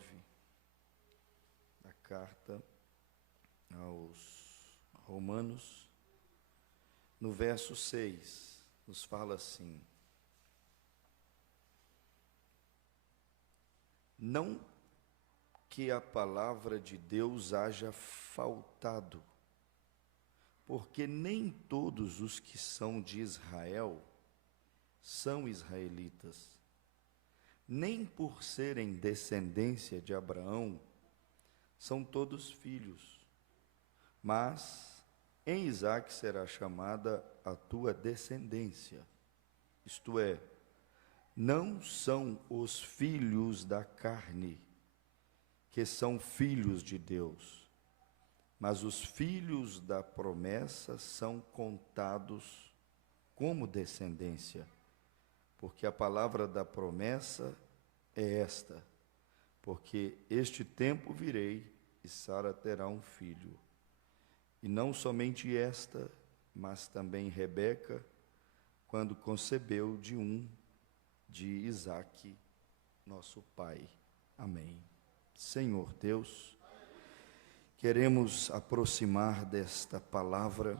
9 da carta aos Romanos, no verso 6, nos fala assim: não que a palavra de Deus haja faltado, porque nem todos os que são de Israel são israelitas, nem por serem descendência de Abraão são todos filhos, mas em Isaque será chamada a tua descendência, isto é, não são os filhos da carne que são filhos de Deus, mas os filhos da promessa são contados como descendência, porque a palavra da promessa é esta: porque este tempo virei e Sara terá um filho. E não somente esta, mas também Rebeca, quando concebeu de Isaque, nosso pai. Amém. Senhor Deus, queremos aproximar desta palavra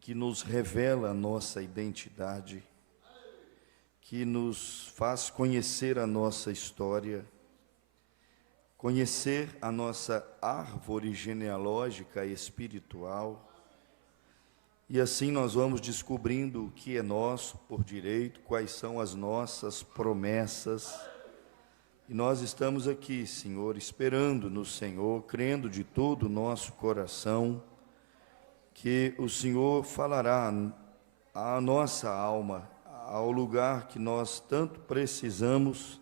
que nos revela a nossa identidade, que nos faz conhecer a nossa história, conhecer a nossa árvore genealógica e espiritual, e assim nós vamos descobrindo o que é nosso por direito, quais são as nossas promessas. E nós estamos aqui, Senhor, esperando no Senhor, crendo de todo o nosso coração, que o Senhor falará à nossa alma, ao lugar que nós tanto precisamos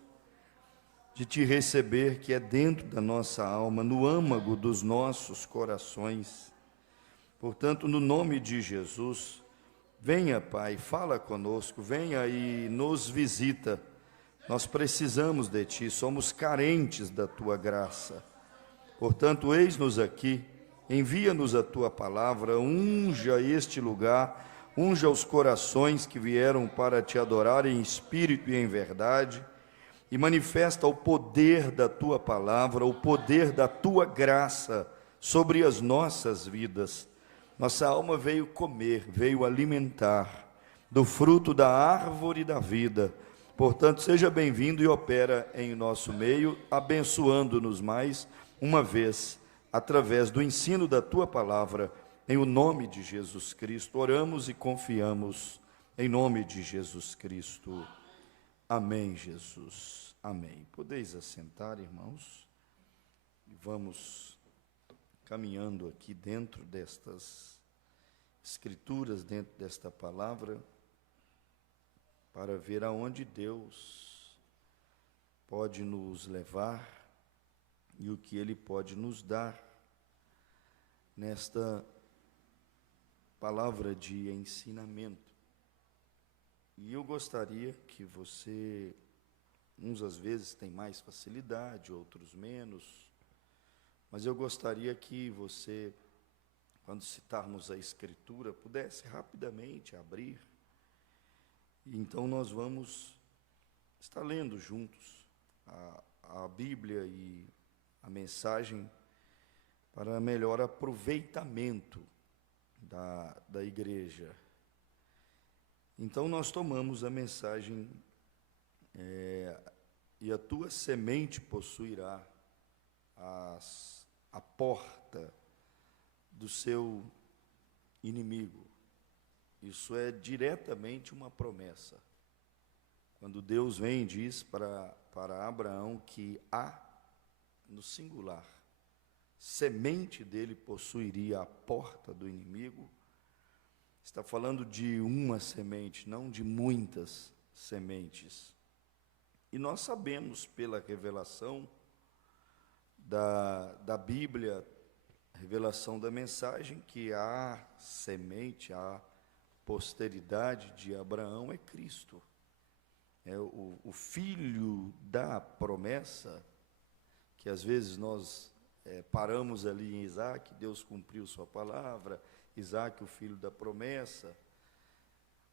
de Te receber, que é dentro da nossa alma, no âmago dos nossos corações. Portanto, no nome de Jesus, venha, Pai, fala conosco, venha e nos visita. Nós precisamos de Ti, somos carentes da Tua graça. Portanto, eis-nos aqui, envia-nos a Tua palavra, unja este lugar, unja os corações que vieram para Te adorar em espírito e em verdade, e manifesta o poder da Tua palavra, o poder da Tua graça sobre as nossas vidas. Nossa alma veio comer, veio alimentar do fruto da árvore da vida. Portanto, seja bem-vindo e opera em nosso meio, abençoando-nos mais uma vez, através do ensino da Tua palavra, em o nome de Jesus Cristo. Oramos e confiamos em nome de Jesus Cristo. Amém, Jesus. Amém. Podeis assentar, irmãos, e vamos caminhando aqui dentro destas escrituras, dentro desta palavra, para ver aonde Deus pode nos levar e o que Ele pode nos dar nesta palavra de ensinamento. E eu gostaria que você, uns às vezes tem mais facilidade, outros menos, mas eu gostaria que você, quando citarmos a Escritura, pudesse rapidamente abrir. E então nós vamos estar lendo juntos a Bíblia e a mensagem para melhor aproveitamento da igreja. Então nós tomamos a mensagem, e a tua semente possuirá a porta do seu inimigo. Isso é diretamente uma promessa. Quando Deus vem e diz para Abraão que no singular, semente dele possuiria a porta do inimigo, está falando de uma semente, não de muitas sementes. E nós sabemos pela revelação da Bíblia, a revelação da mensagem, que a semente, a posteridade de Abraão é Cristo. É o filho da promessa, que às vezes nós paramos ali em Isaque, Deus cumpriu sua palavra, Isaque, o filho da promessa.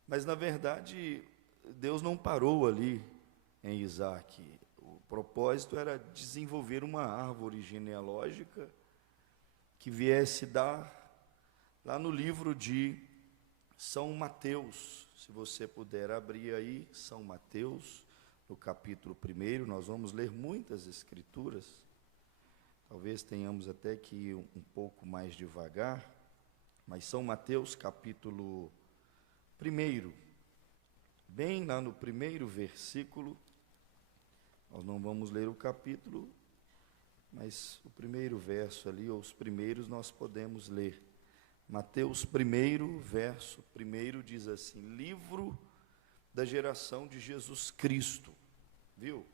Mas, na verdade, Deus não parou ali em Isaque. propósito era desenvolver uma árvore genealógica que viesse dar lá no livro de São Mateus. Se você puder abrir aí, São Mateus, no capítulo 1, nós vamos ler muitas escrituras. Talvez tenhamos até que ir um pouco mais devagar, mas São Mateus, capítulo 1, bem lá no primeiro versículo, nós não vamos ler o capítulo, mas o primeiro verso ali, ou os primeiros, nós podemos ler. Mateus 1, verso 1, diz assim: livro da geração de Jesus Cristo, viu?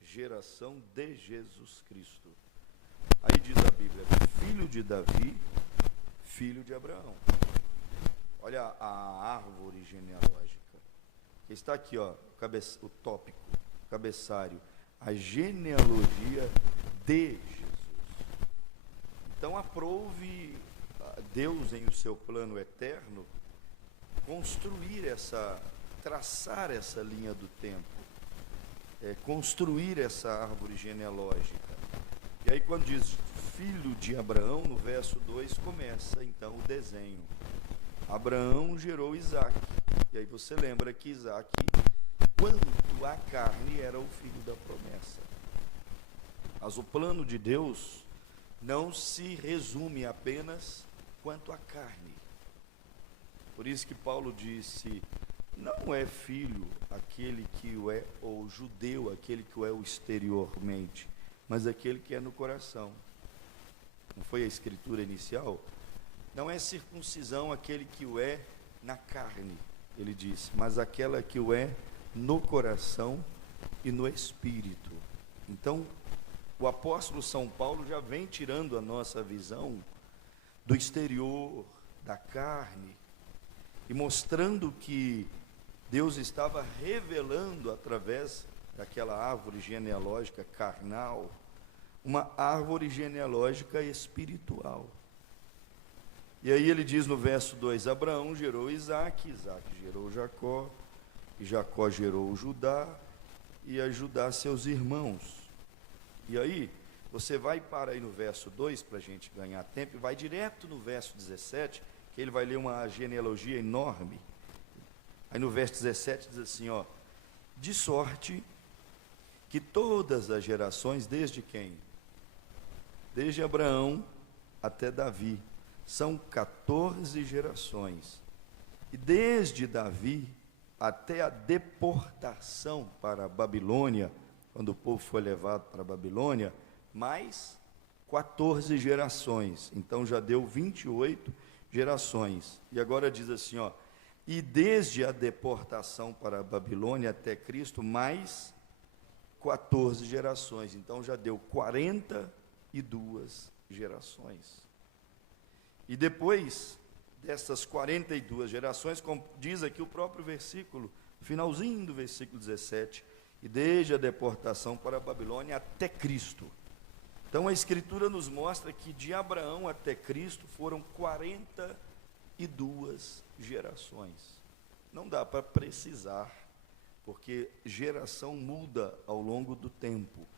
Geração de Jesus Cristo. Aí diz a Bíblia: filho de Davi, filho de Abraão. Olha a árvore genealógica. Está aqui, ó, o tópico, o cabeçário, a genealogia de Jesus. Então aprove Deus, em o seu plano eterno, traçar essa linha do tempo, construir essa árvore genealógica. E aí quando diz filho de Abraão, no verso 2 começa então o desenho. Abraão gerou Isaque. E aí você lembra que Isaque, quanto à carne, era o filho da promessa. Mas o plano de Deus não se resume apenas quanto à carne. Por isso que Paulo disse: não é filho aquele que o é, ou judeu aquele que o é exteriormente, mas aquele que é no coração. Não foi a escritura inicial? Não é circuncisão aquele que o é na carne, ele disse, mas aquela que o é no coração e no espírito. Então, o apóstolo São Paulo já vem tirando a nossa visão do exterior, da carne, e mostrando que Deus estava revelando através daquela árvore genealógica carnal, uma árvore genealógica espiritual. E aí ele diz no verso 2, Abraão gerou Isaque, Isaque gerou Jacó, e Jacó gerou Judá, e a Judá seus irmãos. E aí, você vai para aí no verso 2, para a gente ganhar tempo, e vai direto no verso 17, que ele vai ler uma genealogia enorme. Aí no verso 17 diz assim, ó: de sorte que todas as gerações, desde quem? Desde Abraão até Davi, são 14 gerações. E desde Davi até a deportação para a Babilônia, quando o povo foi levado para a Babilônia, mais 14 gerações. Então já deu 28 gerações. E agora diz assim, ó: e desde a deportação para a Babilônia até Cristo, mais 14 gerações. Então já deu 42 gerações. E depois dessas 42 gerações, como diz aqui o próprio versículo, finalzinho do versículo 17, e desde a deportação para a Babilônia até Cristo. Então a Escritura nos mostra que de Abraão até Cristo foram 42 gerações. Não dá para precisar, porque geração muda ao longo do tempo.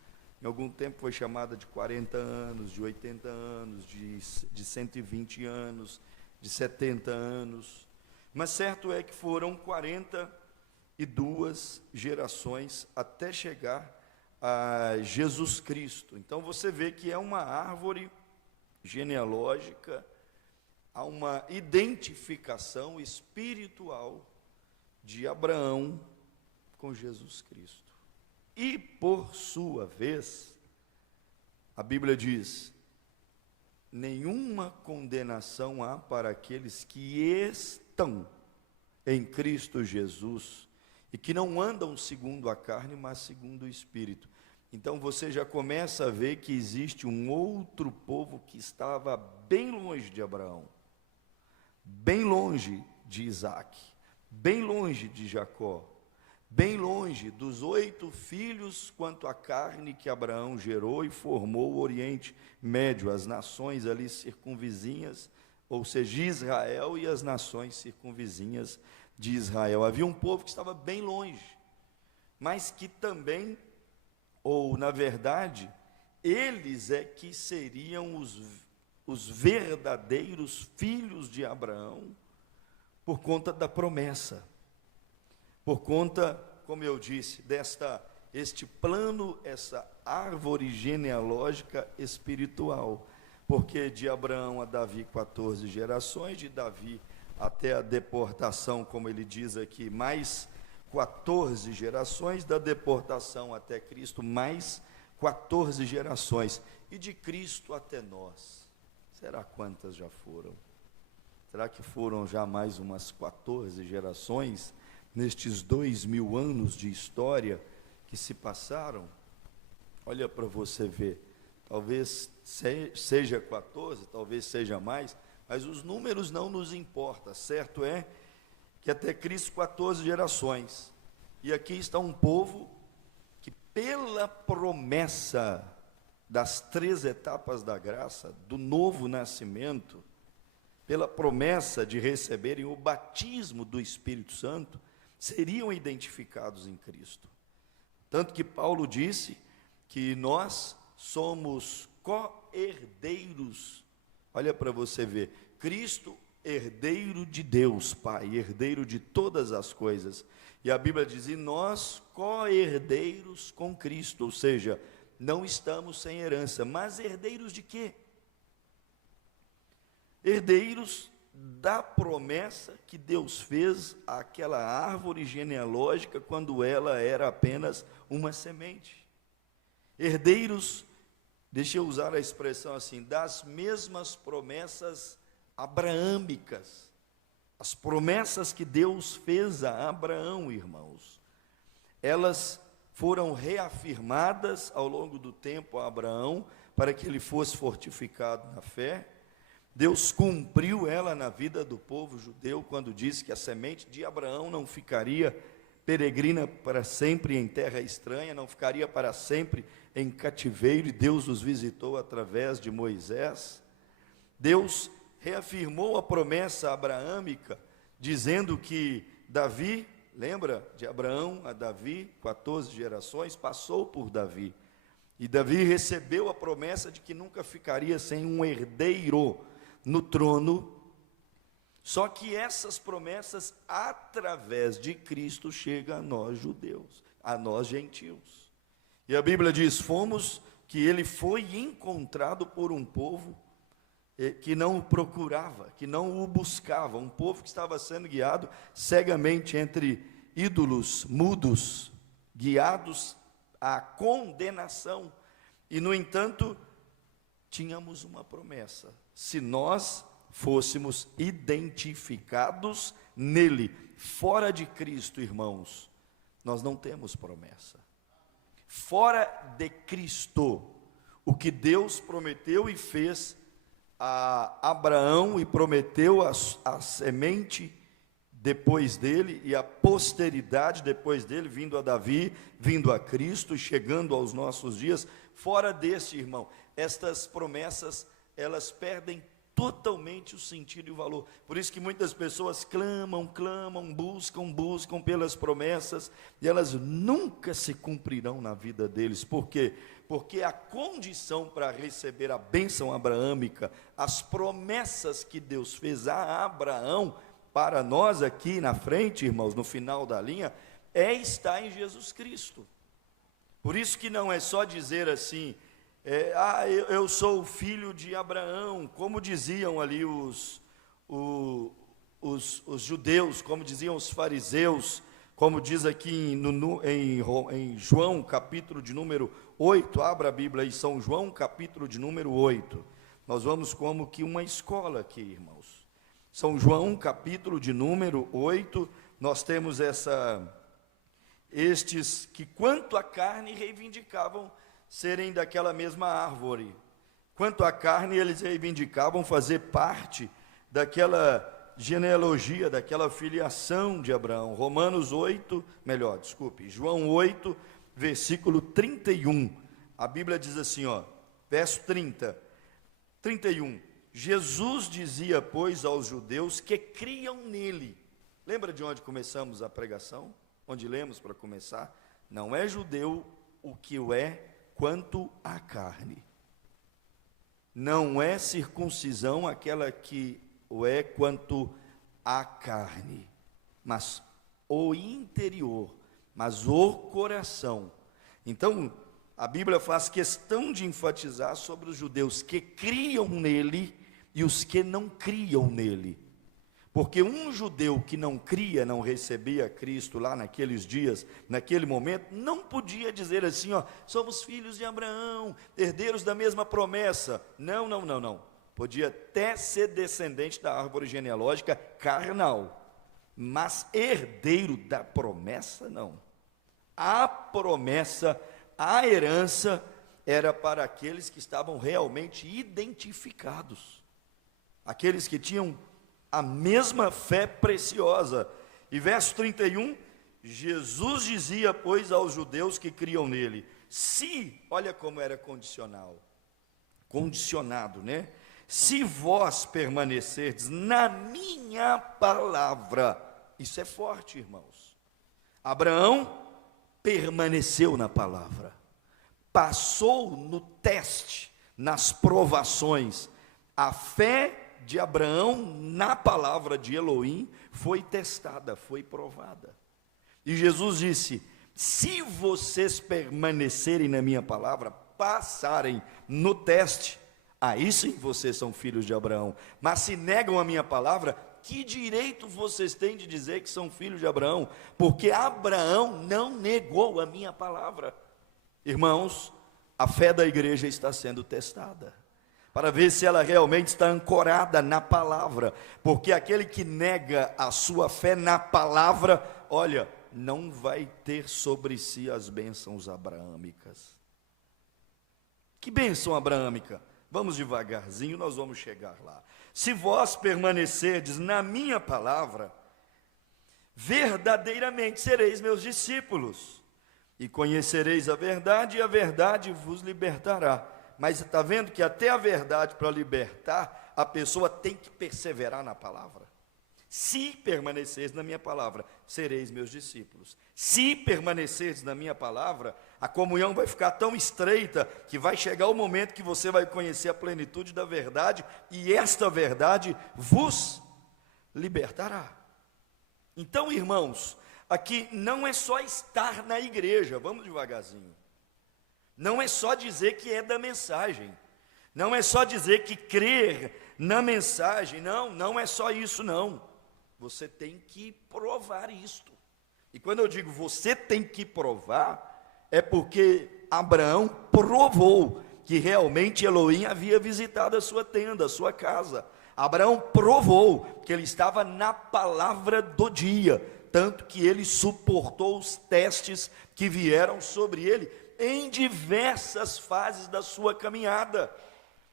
Em algum tempo foi chamada de 40 anos, de 80 anos, de 120 anos, de 70 anos. Mas certo é que foram 42 gerações até chegar a Jesus Cristo. Então você vê que é uma árvore genealógica, há uma identificação espiritual de Abraão com Jesus Cristo. E, por sua vez, a Bíblia diz: nenhuma condenação há para aqueles que estão em Cristo Jesus e que não andam segundo a carne, mas segundo o Espírito. Então você já começa a ver que existe um outro povo que estava bem longe de Abraão, bem longe de Isaque, bem longe de Jacó, bem longe dos 8 filhos quanto à carne que Abraão gerou e formou o Oriente Médio, as nações ali circunvizinhas, ou seja, Israel e as nações circunvizinhas de Israel. Havia um povo que estava bem longe, mas que também ou na verdade, eles é que seriam os verdadeiros filhos de Abraão, por conta da promessa, por conta, como eu disse, este plano, essa árvore genealógica espiritual, porque de Abraão a Davi 14 gerações, de Davi até a deportação, como ele diz aqui, mais 14 gerações, da deportação até Cristo, mais 14 gerações, e de Cristo até nós, será quantas já foram? Será que foram já mais umas 14 gerações, nestes 2000 anos de história que se passaram? Olha para você ver, talvez seja 14, talvez seja mais, mas os números não nos importam, certo é que até Cristo 14 gerações, e aqui está um povo que pela promessa das 3 etapas da graça, do novo nascimento, pela promessa de receberem o batismo do Espírito Santo, seriam identificados em Cristo. Tanto que Paulo disse que nós somos co-herdeiros. Olha para você ver, Cristo, herdeiro de Deus, Pai, herdeiro de todas as coisas. E a Bíblia diz, e nós co-herdeiros com Cristo, ou seja, não estamos sem herança, mas herdeiros de quê? Herdeiros da promessa que Deus fez àquela árvore genealógica quando ela era apenas uma semente. Herdeiros, deixa eu usar a expressão assim, das mesmas promessas abraâmicas. As promessas que Deus fez a Abraão, irmãos, elas foram reafirmadas ao longo do tempo a Abraão, para que ele fosse fortificado na fé. Deus cumpriu ela na vida do povo judeu, quando disse que a semente de Abraão não ficaria peregrina para sempre em terra estranha, não ficaria para sempre em cativeiro, e Deus os visitou através de Moisés. Deus reafirmou a promessa abraâmica, dizendo que Davi, lembra de Abraão a Davi, 14 gerações, passou por Davi, e Davi recebeu a promessa de que nunca ficaria sem um herdeiro no trono. Só que essas promessas, através de Cristo, chegam a nós judeus, a nós gentios. E a Bíblia diz, que ele foi encontrado por um povo que não o procurava, que não o buscava, um povo que estava sendo guiado cegamente entre ídolos mudos, guiados à condenação. E, no entanto, tínhamos uma promessa: se nós fôssemos identificados nele. Fora de Cristo, irmãos, nós não temos promessa. Fora de Cristo, o que Deus prometeu e fez a Abraão, e prometeu a semente depois dele, e a posteridade depois dele, vindo a Davi, vindo a Cristo, chegando aos nossos dias. Fora deste, irmão, estas promessas, elas perdem totalmente o sentido e o valor. Por isso que muitas pessoas clamam, buscam pelas promessas, e elas nunca se cumprirão na vida deles. Por quê? Porque a condição para receber a bênção abraâmica, as promessas que Deus fez a Abraão, para nós aqui na frente, irmãos, no final da linha, estar em Jesus Cristo. Por isso que não é só dizer assim, eu sou o filho de Abraão, como diziam ali os judeus, como diziam os fariseus, como diz aqui em João, capítulo de número 8, abra a Bíblia aí, São João, capítulo de número 8, nós vamos como que uma escola aqui, irmãos. São João, capítulo de número 8, nós temos estes que quanto à carne reivindicavam serem daquela mesma árvore. Quanto à carne, eles reivindicavam fazer parte daquela genealogia, daquela filiação de Abraão. João 8, versículo 31. A Bíblia diz assim, verso 31. Jesus dizia, pois, aos judeus que criam nele. Lembra de onde começamos a pregação? Onde lemos para começar? Não é judeu o que o é quanto à carne. Não é circuncisão aquela que o é quanto à carne, mas o interior, mas o coração. Então, a Bíblia faz questão de enfatizar sobre os judeus que criam nele e os que não criam nele. Porque um judeu que não cria, não recebia Cristo lá naqueles dias, naquele momento, não podia dizer assim, ó, somos filhos de Abraão, herdeiros da mesma promessa. Não. Podia até ser descendente da árvore genealógica carnal, mas herdeiro da promessa, não. A promessa, a herança, era para aqueles que estavam realmente identificados, aqueles que tinham a mesma fé preciosa. E verso 31, Jesus dizia, pois, aos judeus que criam nele, se, olha como era condicionado, né? Se vós permanecerdes na minha palavra, isso é forte, irmãos. Abraão permaneceu na palavra, passou no teste, nas provações. A fé de Abraão na palavra de Elohim foi testada, foi provada. E Jesus disse, se vocês permanecerem na minha palavra, passarem no teste, aí sim vocês são filhos de Abraão. Mas se negam a minha palavra, que direito vocês têm de dizer que são filhos de Abraão? Porque Abraão não negou a minha palavra. Irmãos, a fé da igreja está sendo testada, para ver se ela realmente está ancorada na palavra, porque aquele que nega a sua fé na palavra, olha, não vai ter sobre si as bênçãos abraâmicas. Que bênção abraâmica? Vamos devagarzinho, nós vamos chegar lá. Se vós permanecerdes na minha palavra, verdadeiramente sereis meus discípulos, e conhecereis a verdade, e a verdade vos libertará. Mas está vendo que até a verdade, para libertar, a pessoa tem que perseverar na palavra. Se permaneceres na minha palavra, sereis meus discípulos. Se permaneceres na minha palavra, a comunhão vai ficar tão estreita, que vai chegar o momento que você vai conhecer a plenitude da verdade, e esta verdade vos libertará. Então, irmãos, aqui não é só estar na igreja, vamos devagarzinho. Não é só dizer que é da mensagem, não é só dizer que crer na mensagem, não é só isso não, você tem que provar isto. E quando eu digo você tem que provar, é porque Abraão provou que realmente Elohim havia visitado a sua tenda, a sua casa. Abraão provou que ele estava na palavra do dia, tanto que ele suportou os testes que vieram sobre ele, em diversas fases da sua caminhada.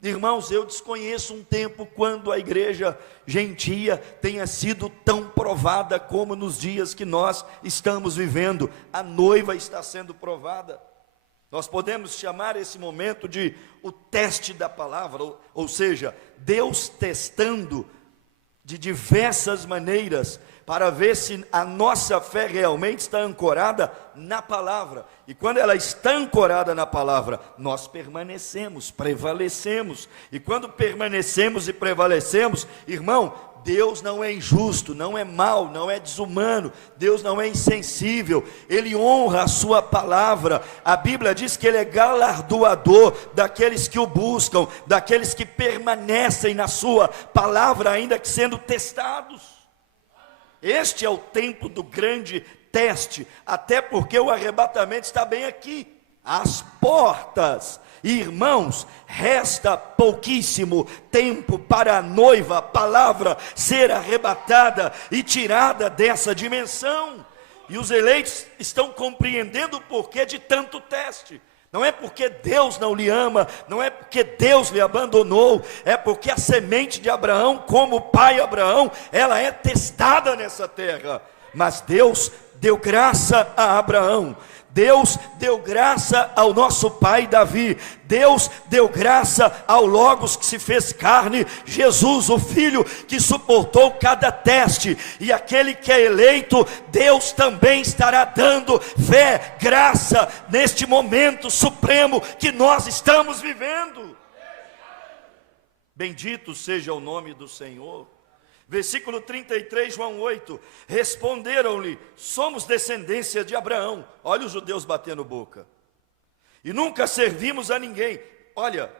Irmãos, eu desconheço um tempo quando a igreja gentia tenha sido tão provada como nos dias que nós estamos vivendo. A noiva está sendo provada. Nós podemos chamar esse momento de o teste da palavra, ou seja, Deus testando de diversas maneiras, para ver se a nossa fé realmente está ancorada na palavra. E quando ela está ancorada na palavra, nós permanecemos, prevalecemos. E quando permanecemos e prevalecemos, irmão, Deus não é injusto, não é mau, não é desumano, Deus não é insensível, Ele honra a sua palavra. A Bíblia diz que Ele é galardoador daqueles que o buscam, daqueles que permanecem na sua palavra, ainda que sendo testados. Este é o tempo do grande teste, até porque o arrebatamento está bem aqui, às portas. Irmãos, resta pouquíssimo tempo para a noiva, a palavra, ser arrebatada e tirada dessa dimensão. E os eleitos estão compreendendo o porquê de tanto teste. Não é porque Deus não lhe ama, não é porque Deus lhe abandonou, é porque a semente de Abraão, como o pai Abraão, ela é testada nessa terra. Mas Deus deu graça a Abraão, Deus deu graça ao nosso pai Davi, Deus deu graça ao Logos que se fez carne, Jesus, o Filho que suportou cada teste, e aquele que é eleito, Deus também estará dando fé, graça, neste momento supremo que nós estamos vivendo. Bendito seja o nome do Senhor. Versículo 33, João 8, responderam-lhe, somos descendência de Abraão. Olha os judeus batendo boca, e nunca servimos a ninguém. Olha,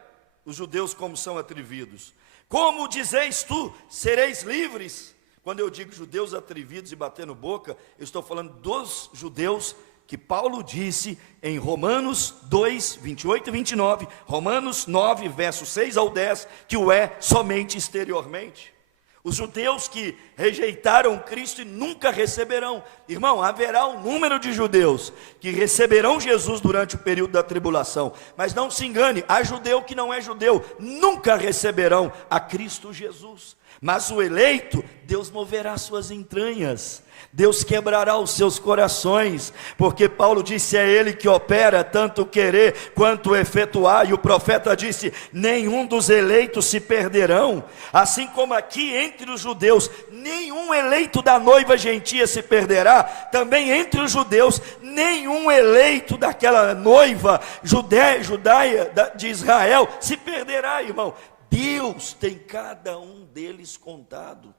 os judeus como são atrevidos. Como dizeis tu, sereis livres? Quando eu digo judeus atrevidos e batendo boca, eu estou falando dos judeus que Paulo disse em Romanos 2, 28 e 29, Romanos 9, versos 6 ao 10, que o é somente exteriormente. Os judeus que rejeitaram Cristo e nunca receberão. Irmão, haverá um número de judeus que receberão Jesus durante o período da tribulação. Mas não se engane, há judeu que não é judeu, nunca receberão a Cristo Jesus. Mas o eleito, Deus moverá suas entranhas, Deus quebrará os seus corações, porque Paulo disse, é Ele que opera tanto querer quanto efetuar, e o profeta disse, nenhum dos eleitos se perderão, assim como aqui entre os judeus, nenhum eleito da noiva gentia se perderá, também entre os judeus, nenhum eleito daquela noiva judaia de Israel se perderá, irmão. Deus tem cada um deles contado,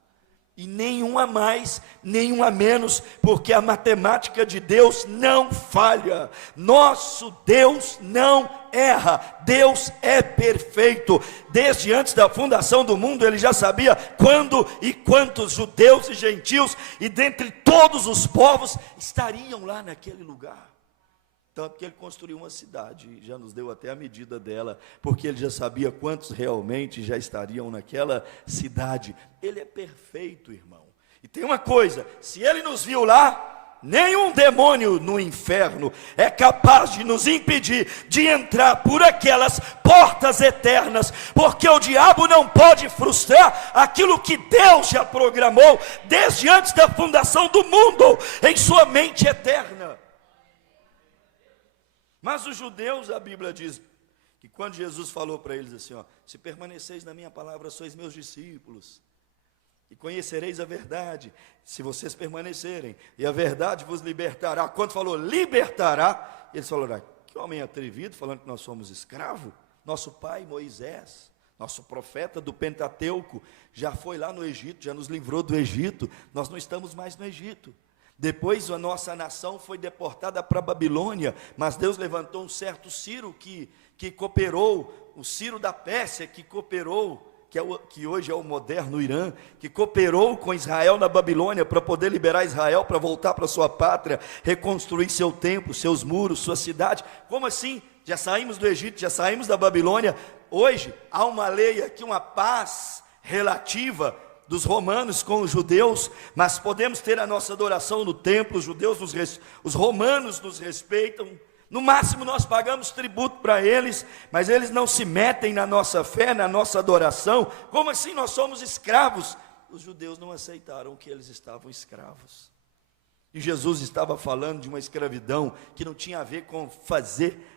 e nenhum a mais, nenhum a menos, porque a matemática de Deus não falha, nosso Deus não erra, Deus é perfeito. Desde antes da fundação do mundo, Ele já sabia quando e quantos judeus e gentios, e dentre todos os povos, estariam lá naquele lugar. Tanto que Ele construiu uma cidade, já nos deu até a medida dela, porque Ele já sabia quantos realmente já estariam naquela cidade. Ele é perfeito, irmão. E tem uma coisa, se Ele nos viu lá, nenhum demônio no inferno é capaz de nos impedir de entrar por aquelas portas eternas, porque o diabo não pode frustrar aquilo que Deus já programou desde antes da fundação do mundo, em sua mente eterna. Mas os judeus, a Bíblia diz, que quando Jesus falou para eles assim, se permaneceis na minha palavra, sois meus discípulos, e conhecereis a verdade, se vocês permanecerem, e a verdade vos libertará. Quando falou libertará, eles falaram, que homem atrevido, falando que nós somos escravos. Nosso pai Moisés, nosso profeta do Pentateuco, já foi lá no Egito, já nos livrou do Egito, nós não estamos mais no Egito. Depois a nossa nação foi deportada para a Babilônia, mas Deus levantou um certo Ciro que cooperou, o Ciro da Pérsia, que cooperou, que hoje é o moderno Irã, que cooperou com Israel na Babilônia para poder liberar Israel, para voltar para sua pátria, reconstruir seu templo, seus muros, sua cidade. Como assim? Já saímos do Egito, já saímos da Babilônia. Hoje há uma lei aqui, uma paz relativa dos romanos com os judeus, mas podemos ter a nossa adoração no templo, os romanos nos respeitam, no máximo nós pagamos tributo para eles, mas eles não se metem na nossa fé, na nossa adoração. Como assim nós somos escravos? Os judeus não aceitaram que eles estavam escravos, e Jesus estava falando de uma escravidão que não tinha a ver com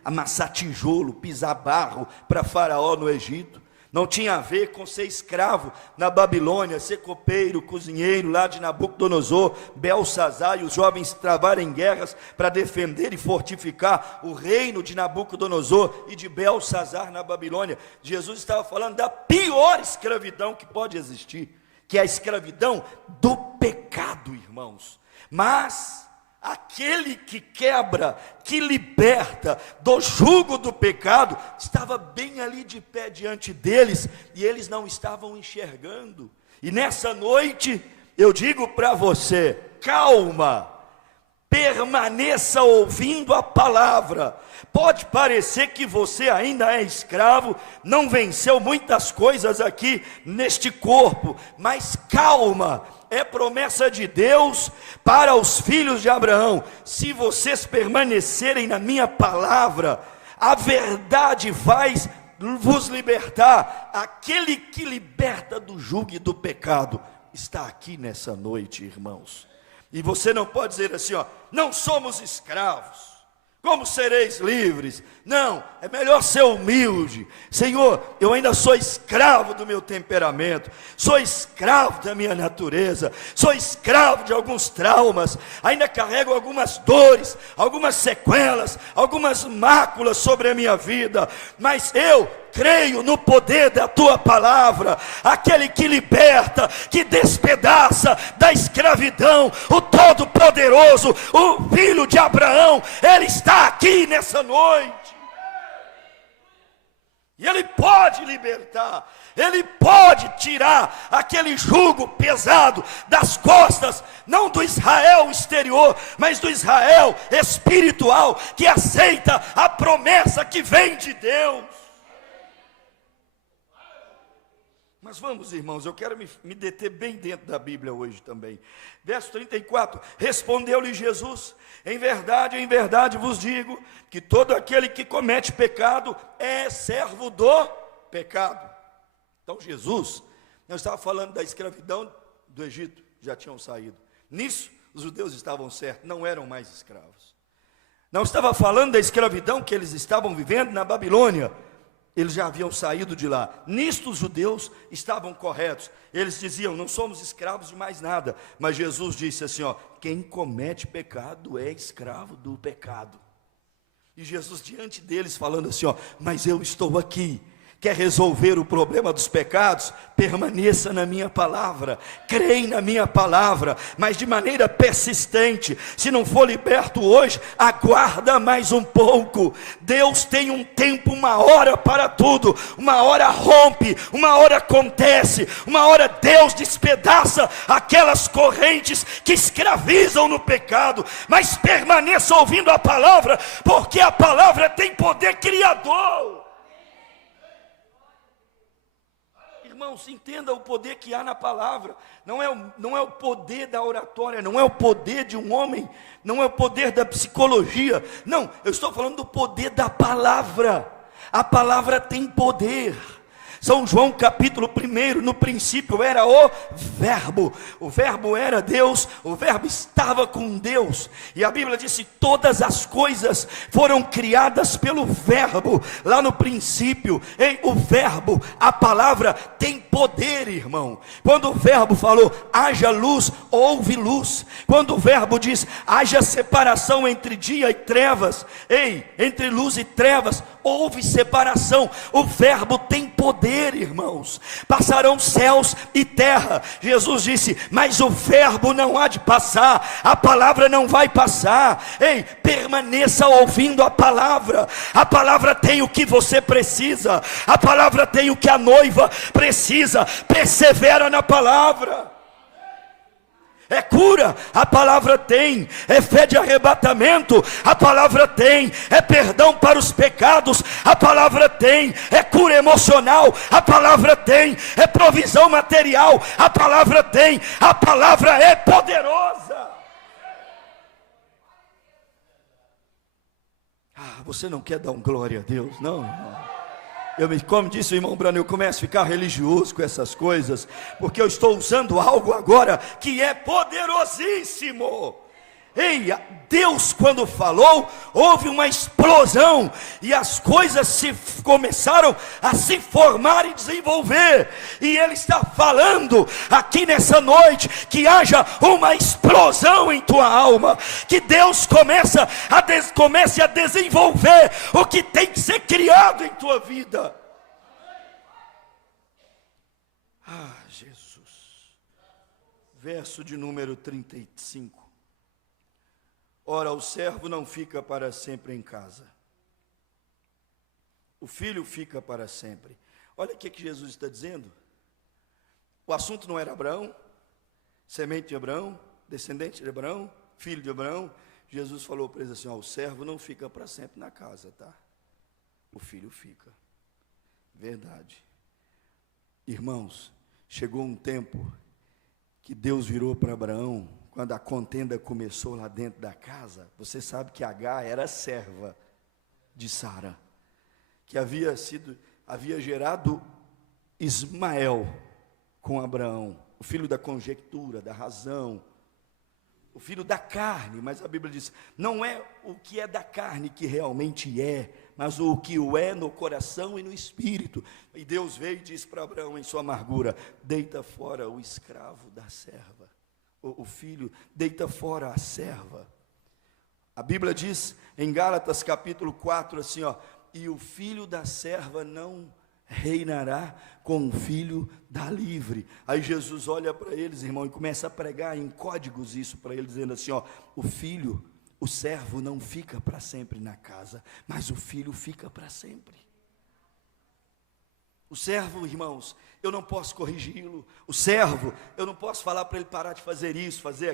amassar tijolo, pisar barro para Faraó no Egito, não tinha a ver com ser escravo na Babilônia, ser copeiro, cozinheiro lá de Nabucodonosor, Belsazar e os jovens travarem guerras para defender e fortificar o reino de Nabucodonosor e de Belsazar na Babilônia. Jesus estava falando da pior escravidão que pode existir, que é a escravidão do pecado, irmãos. Mas aquele que quebra, que liberta do jugo do pecado, estava bem ali de pé diante deles, e eles não estavam enxergando. E nessa noite, eu digo para você, calma, permaneça ouvindo a palavra. Pode parecer que você ainda é escravo, não venceu muitas coisas aqui neste corpo, mas calma, é promessa de Deus para os filhos de Abraão. Se vocês permanecerem na minha palavra, a verdade vai vos libertar. Aquele que liberta do jugo e do pecado está aqui nessa noite, irmãos. E você não pode dizer assim, não somos escravos, Como sereis livres? Não, é melhor ser humilde. Senhor, eu ainda sou escravo do meu temperamento, sou escravo da minha natureza, sou escravo de alguns traumas, ainda carrego algumas dores, algumas sequelas, algumas máculas sobre a minha vida, mas eu creio no poder da tua palavra, aquele que liberta, que despedaça da escravidão, o Todo-Poderoso, o Filho de Abraão, Ele está aqui nessa noite, e Ele pode libertar, Ele pode tirar aquele jugo pesado das costas, não do Israel exterior, mas do Israel espiritual, que aceita a promessa que vem de Deus. Mas vamos, irmãos, eu quero me deter bem dentro da Bíblia hoje também. Verso 34, respondeu-lhe Jesus: em verdade vos digo, que todo aquele que comete pecado é servo do pecado. Então Jesus, não estava falando da escravidão do Egito, já tinham saído. Nisso, os judeus estavam certos, não eram mais escravos. Não estava falando da escravidão que eles estavam vivendo na Babilônia, eles já haviam saído de lá. Nisto os judeus estavam corretos. Eles diziam: não somos escravos de mais nada. Mas Jesus disse assim, ó: quem comete pecado é escravo do pecado. E Jesus diante deles falando assim, ó: mas eu estou aqui. Quer resolver o problema dos pecados? Permaneça na minha palavra, creia na minha palavra, mas de maneira persistente. Se não for liberto hoje, aguarda mais um pouco. Deus tem um tempo, uma hora para tudo. Uma hora rompe, uma hora acontece, uma hora Deus despedaça aquelas correntes que escravizam no pecado. Mas permaneça ouvindo a palavra, porque a palavra tem poder criador. Irmãos, entenda o poder que há na palavra. Não é o poder da oratória, não é o poder de um homem, não é o poder da psicologia. Não, eu estou falando do poder da palavra. A palavra tem poder. São João capítulo 1, no princípio era o verbo era Deus, o verbo estava com Deus, e a Bíblia disse: todas as coisas foram criadas pelo verbo, lá no princípio. O verbo, a palavra tem poder, irmão. Quando o verbo falou: haja luz, houve luz. Quando o verbo diz: haja separação entre dia e trevas, entre luz e trevas, houve separação. O verbo tem poder, irmãos. Passarão céus e terra. Jesus disse: mas o verbo não há de passar, a palavra não vai passar. Permaneça ouvindo a palavra. A palavra tem o que você precisa, a palavra tem o que a noiva precisa. Persevera na palavra. É cura, a palavra tem. É fé de arrebatamento, a palavra tem. É perdão para os pecados, a palavra tem. É cura emocional, a palavra tem. É provisão material, a palavra tem. A palavra é poderosa. Você não quer dar um glória a Deus? Não, irmão. Como disse o irmão Brano, eu começo a ficar religioso com essas coisas, porque eu estou usando algo agora que é poderosíssimo. Deus quando falou, houve uma explosão, e as coisas começaram a se formar e desenvolver, e Ele está falando aqui nessa noite, que haja uma explosão em tua alma, que Deus comece a desenvolver o que tem que ser criado em tua vida. Jesus. Verso de número 35. Ora, o servo não fica para sempre em casa, o filho fica para sempre. Olha o que Jesus está dizendo. O assunto não era Abraão, semente de Abraão, descendente de Abraão, filho de Abraão. Jesus falou para eles assim: o servo não fica para sempre na casa, tá? O filho fica. Verdade. Irmãos, chegou um tempo que Deus virou para Abraão, quando a contenda começou lá dentro da casa. Você sabe que Agar era serva de Sara, que havia gerado Ismael com Abraão, o filho da conjectura, da razão, o filho da carne, mas a Bíblia diz, não é o que é da carne que realmente é, mas o que o é no coração e no espírito. E Deus veio e disse para Abraão em sua amargura, deita fora o escravo da serva, o filho, deita fora a serva. A Bíblia diz em Gálatas capítulo 4 assim, ó, e o filho da serva não reinará com o filho da livre. Aí Jesus olha para eles, irmão, e começa a pregar em códigos isso para eles, dizendo assim, ó, o servo não fica para sempre na casa, mas o filho fica para sempre. O servo, irmãos, eu não posso corrigi-lo. O servo, eu não posso falar para ele parar de fazer isso, fazer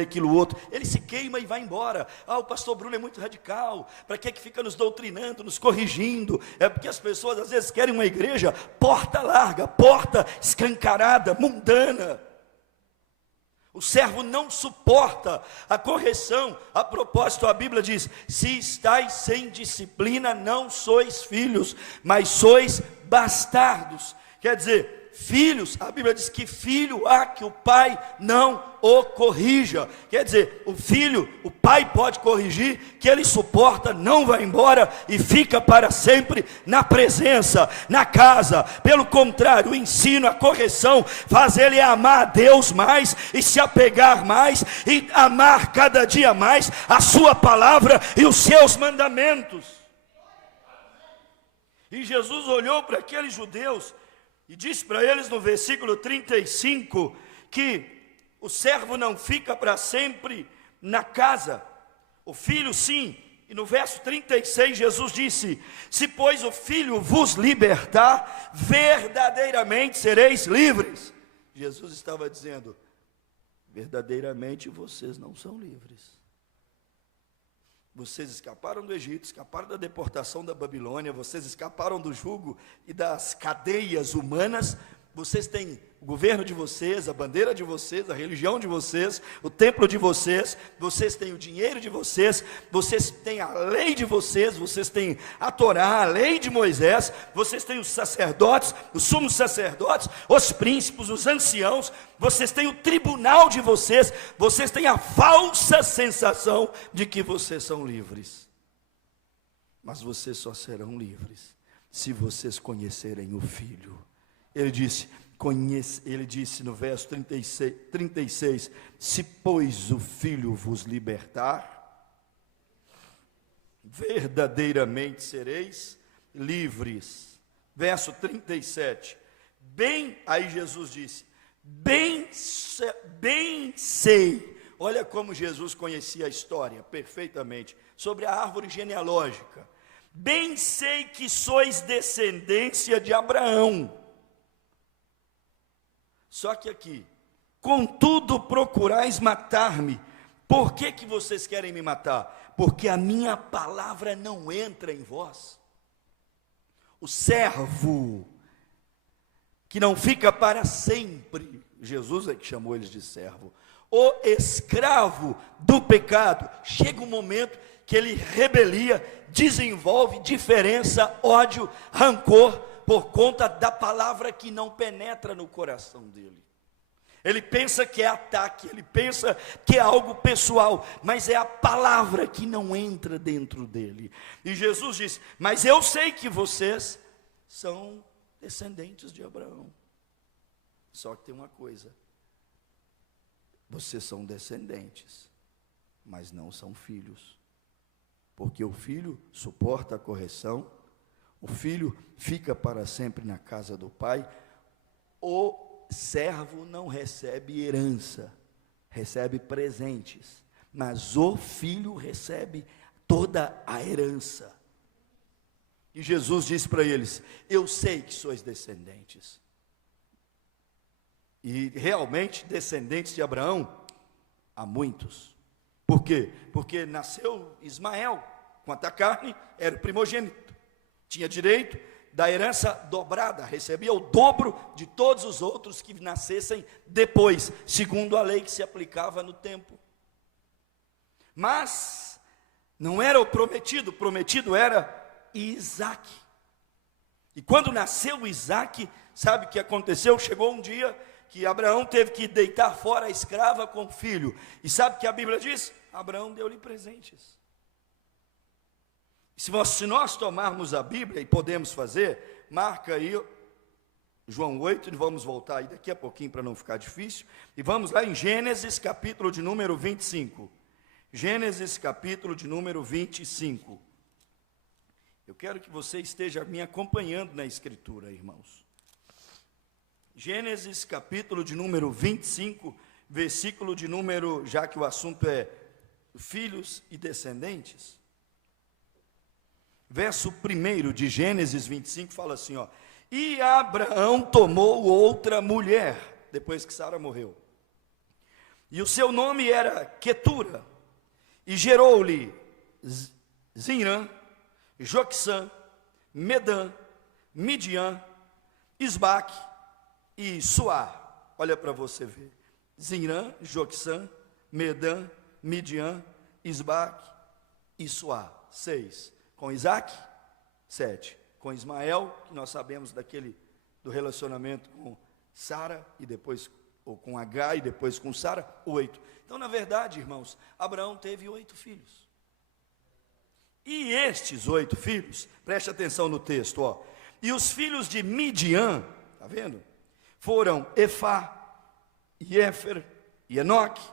aquilo outro. Ele se queima e vai embora. O pastor Bruno é muito radical. Para que fica nos doutrinando, nos corrigindo? É porque as pessoas às vezes querem uma igreja porta larga, porta escancarada, mundana. O servo não suporta a correção. A propósito, a Bíblia diz, se estáis sem disciplina, não sois filhos, mas sois bastardos. Quer dizer, filhos, a Bíblia diz que filho há que o pai não o corrija. Quer dizer, o filho, o pai pode corrigir, que ele suporta, não vai embora e fica para sempre na presença, na casa. Pelo contrário, o ensino, a correção faz ele amar a Deus mais e se apegar mais e amar cada dia mais a sua palavra e os seus mandamentos. E Jesus olhou para aqueles judeus e disse para eles no versículo 35, que o servo não fica para sempre na casa, o filho sim. E no verso 36 Jesus disse, se pois o filho vos libertar, verdadeiramente sereis livres. Jesus estava dizendo, verdadeiramente vocês não são livres. Vocês escaparam do Egito, escaparam da deportação da Babilônia, vocês escaparam do jugo e das cadeias humanas. Vocês têm o governo de vocês, a bandeira de vocês, a religião de vocês, o templo de vocês, vocês têm o dinheiro de vocês, vocês têm a lei de vocês têm a Torá, a lei de Moisés, vocês têm os sacerdotes, os sumos sacerdotes, os príncipes, os anciãos, vocês têm o tribunal de vocês têm a falsa sensação de que vocês são livres. Mas vocês só serão livres se vocês conhecerem o Filho. Ele disse no verso 36, se pois o Filho vos libertar, verdadeiramente sereis livres. Verso 37, aí Jesus disse, bem sei, olha como Jesus conhecia a história perfeitamente, sobre a árvore genealógica, bem sei que sois descendência de Abraão. Só que aqui, contudo procurais matar-me. Por que vocês querem me matar? Porque a minha palavra não entra em vós. O servo, que não fica para sempre, Jesus é que chamou eles de servo, o escravo do pecado, chega um momento que ele rebelia, desenvolve diferença, ódio, rancor, por conta da palavra que não penetra no coração dele. Ele pensa que é ataque, ele pensa que é algo pessoal, mas é a palavra que não entra dentro dele. E Jesus diz, mas eu sei que vocês são descendentes de Abraão. Só que tem uma coisa, vocês são descendentes, mas não são filhos. Porque o filho suporta a correção, o filho fica para sempre na casa do pai. O servo não recebe herança, recebe presentes, mas o filho recebe toda a herança. E Jesus disse para eles, eu sei que sois descendentes. E realmente descendentes de Abraão, há muitos. Por quê? Porque nasceu Ismael, quanto à carne, era o primogênito. Tinha direito da herança dobrada, recebia o dobro de todos os outros que nascessem depois, segundo a lei que se aplicava no tempo. Mas não era o prometido era Isaac. E quando nasceu Isaac, sabe o que aconteceu? Chegou um dia que Abraão teve que deitar fora a escrava com o filho. E sabe o que a Bíblia diz? Abraão deu-lhe presentes. Se nós tomarmos a Bíblia, e podemos fazer, marca aí João 8, e vamos voltar aí daqui a pouquinho para não ficar difícil, e vamos lá em Gênesis capítulo de número 25. Gênesis capítulo de número 25. Eu quero que você esteja me acompanhando na escritura, irmãos. Gênesis capítulo de número 25, versículo de número, já que o assunto é filhos e descendentes. Verso 1 de Gênesis 25 fala assim, ó: e Abraão tomou outra mulher, depois que Sara morreu, e o seu nome era Quetura, e gerou-lhe Zinrã, Joquissã, Medã, Midian, Isbaque e Suá. Olha para você ver: Zinrã, Joquissã, Medã, Midian, Isbaque e Suá. 6. Com Isaac, 7. Com Ismael, que nós sabemos do relacionamento com Sara, e depois, ou com Agar, e depois com Sara, 8. Então, na verdade, irmãos, Abraão teve 8 filhos. E estes 8 filhos, preste atenção no texto, ó. E os filhos de Midian, está vendo? Foram Efá, e Éfer, e Enoque,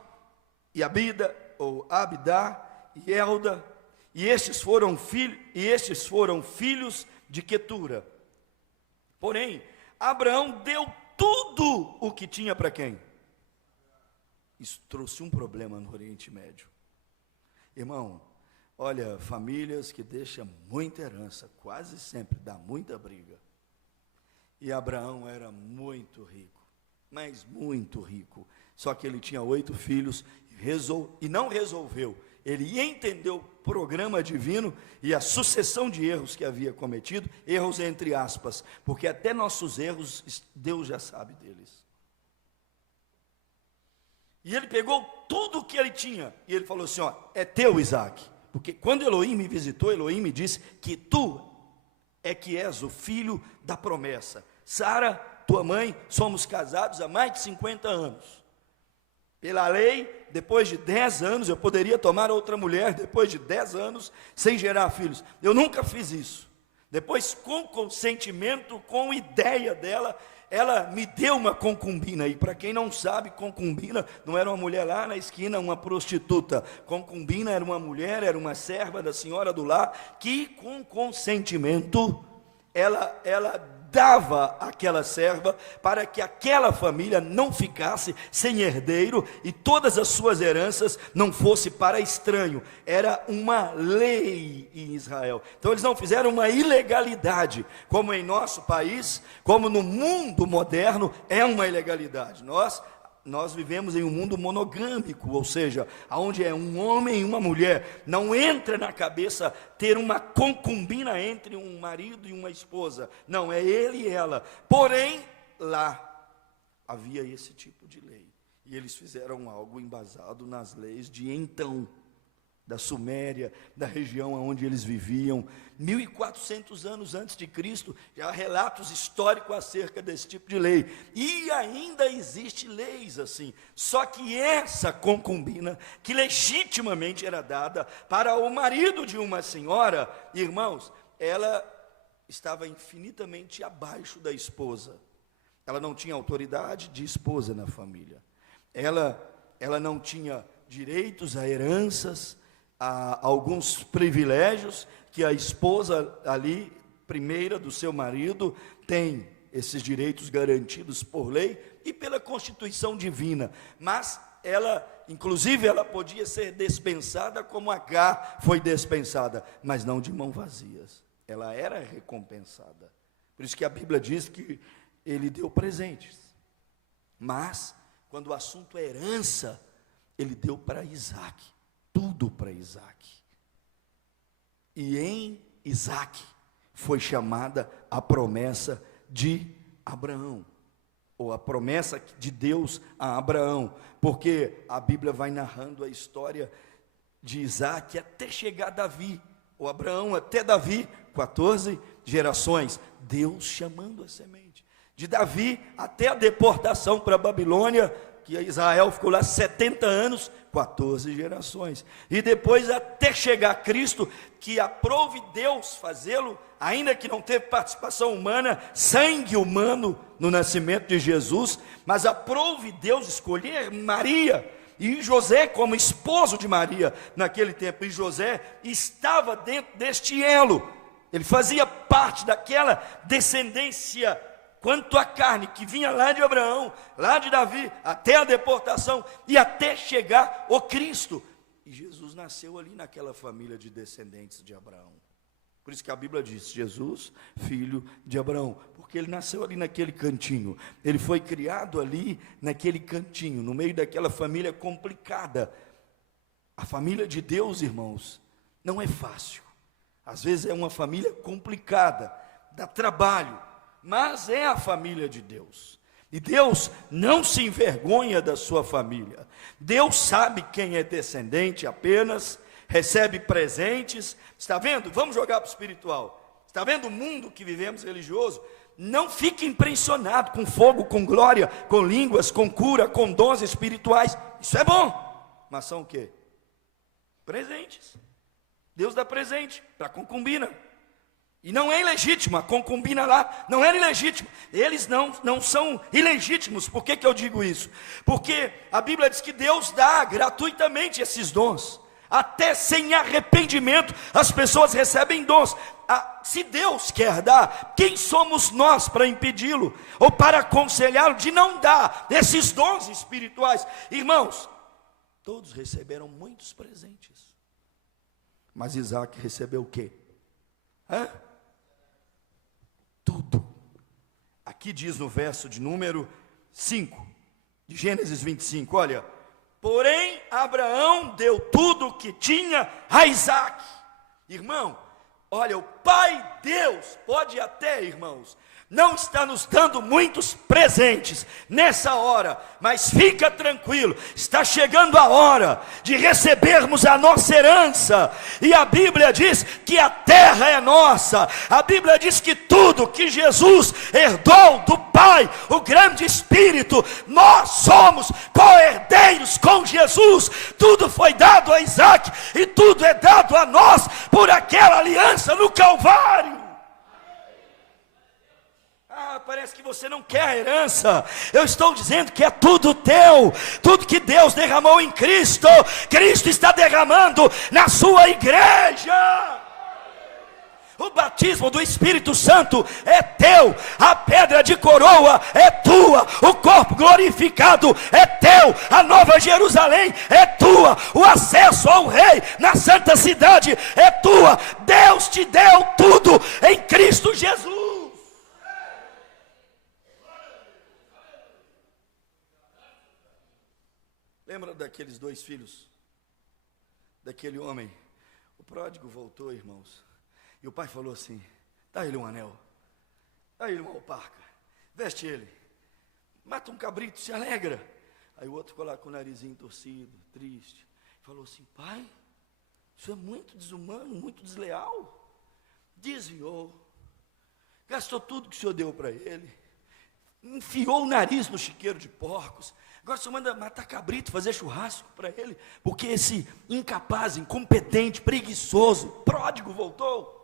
e Abida, ou Abidá, e Elda, e estes foram filhos de Quetura. Porém, Abraão deu tudo o que tinha para quem? Isso trouxe um problema no Oriente Médio. Irmão, olha, famílias que deixam muita herança, quase sempre dá muita briga. E Abraão era muito rico, mas muito rico. Só que ele tinha 8 filhos e não resolveu. Ele entendeu o programa divino e a sucessão de erros que havia cometido, erros entre aspas, porque até nossos erros, Deus já sabe deles. E ele pegou tudo o que ele tinha, e ele falou assim, ó: é teu, Isaac, porque quando Elohim me visitou, Elohim me disse que tu é que és o filho da promessa. Sara, tua mãe, somos casados há mais de 50 anos. Pela lei, depois de 10 anos, eu poderia tomar outra mulher, depois de 10 anos, sem gerar filhos. Eu nunca fiz isso. Depois, com consentimento, com ideia dela, ela me deu uma concubina. E para quem não sabe, concubina não era uma mulher lá na esquina, uma prostituta. Concubina era uma mulher, era uma serva da senhora do lar, que com consentimento, ela dava aquela serva para que aquela família não ficasse sem herdeiro e todas as suas heranças não fossem para estranho. Era uma lei em Israel. Então eles não fizeram uma ilegalidade, como em nosso país, como no mundo moderno é uma ilegalidade. Nós vivemos em um mundo monogâmico, ou seja, onde é um homem e uma mulher. Não entra na cabeça ter uma concubina entre um marido e uma esposa. Não, é ele e ela. Porém, lá havia esse tipo de lei. E eles fizeram algo embasado nas leis de então, da Suméria, da região onde eles viviam. 1400 anos antes de Cristo, já há relatos históricos acerca desse tipo de lei, e ainda existe leis assim, só que essa concubina, que legitimamente era dada para o marido de uma senhora, irmãos, ela estava infinitamente abaixo da esposa, ela não tinha autoridade de esposa na família, ela não tinha direitos a heranças, a alguns privilégios que a esposa ali, primeira do seu marido, tem esses direitos garantidos por lei e pela Constituição divina, mas ela, inclusive ela podia ser dispensada como Agar foi dispensada, mas não de mãos vazias, ela era recompensada. Por isso que a Bíblia diz que ele deu presentes, mas quando o assunto é herança, ele deu para Isaac, tudo para Isaac. E em Isaac foi chamada a promessa de Abraão, ou a promessa de Deus a Abraão, porque a Bíblia vai narrando a história de Isaac até chegar a Davi, ou Abraão até Davi, 14 gerações, Deus chamando a semente. de Davi até a deportação para a Babilônia, que Israel ficou lá 70 anos, 14 gerações, e depois até chegar a Cristo, que aprouve Deus fazê-lo, ainda que não teve participação humana, sangue humano no nascimento de Jesus, mas aprouve Deus escolher Maria, e José como esposo de Maria naquele tempo, e José estava dentro deste elo, ele fazia parte daquela descendência, quanto à carne, que vinha lá de Abraão, lá de Davi, até a deportação, e até chegar o Cristo, e Jesus nasceu ali naquela família de descendentes de Abraão. Por isso que a Bíblia diz, Jesus, filho de Abraão, porque ele nasceu ali naquele cantinho, ele foi criado ali naquele cantinho, no meio daquela família complicada. A família de Deus, irmãos, não é fácil, às vezes é uma família complicada, dá trabalho, mas é a família de Deus, e Deus não se envergonha da sua família. Deus sabe quem é descendente apenas, recebe presentes. Está vendo? Vamos jogar para o espiritual. Está vendo o mundo que vivemos religioso? Não fique impressionado com fogo, com glória, com línguas, com cura, com dons espirituais. Isso é bom, mas são o quê? Presentes. Deus dá presente para a concubina. E não é ilegítimo, a concubina lá não era ilegítima. Eles não são ilegítimos. Por que eu digo isso? Porque a Bíblia diz que Deus dá gratuitamente esses dons. Até sem arrependimento as pessoas recebem dons. Se Deus quer dar, quem somos nós para impedi-lo? Ou para aconselhá-lo de não dar esses dons espirituais? Irmãos, todos receberam muitos presentes, mas Isaac recebeu o quê? Tudo. Aqui diz no verso de número 5, de Gênesis 25, olha: porém Abraão deu tudo o que tinha a Isaac. Irmão, olha, o Pai Deus pode até, irmãos, não está nos dando muitos presentes nessa hora, mas fica tranquilo, está chegando a hora de recebermos a nossa herança, e a Bíblia diz que a terra é nossa, a Bíblia diz que tudo que Jesus herdou do Pai, o grande Espírito, nós somos co-herdeiros com Jesus, tudo foi dado a Isaac, e tudo é dado a nós, por aquela aliança no Calvário. Parece que você não quer a herança. Eu estou dizendo que é tudo teu. Tudo que Deus derramou em Cristo, Cristo está derramando na sua igreja. O batismo do Espírito Santo é teu. A pedra de coroa é tua. O corpo glorificado é teu. A nova Jerusalém é tua. O acesso ao Rei na santa cidade é tua. Deus te deu tudo em Cristo Jesus. Lembra daqueles dois filhos, daquele homem? O pródigo voltou, irmãos, e o pai falou assim: dá ele um anel, dá ele uma alparca, veste ele, mata um cabrito, se alegra. Aí o outro ficou lá com o narizinho torcido, triste, falou assim: pai, isso é muito desumano, muito desleal. Desviou, gastou tudo que o senhor deu para ele, enfiou o nariz no chiqueiro de porcos. Agora você manda matar cabrito, fazer churrasco para ele, porque esse incapaz, incompetente, preguiçoso, pródigo voltou.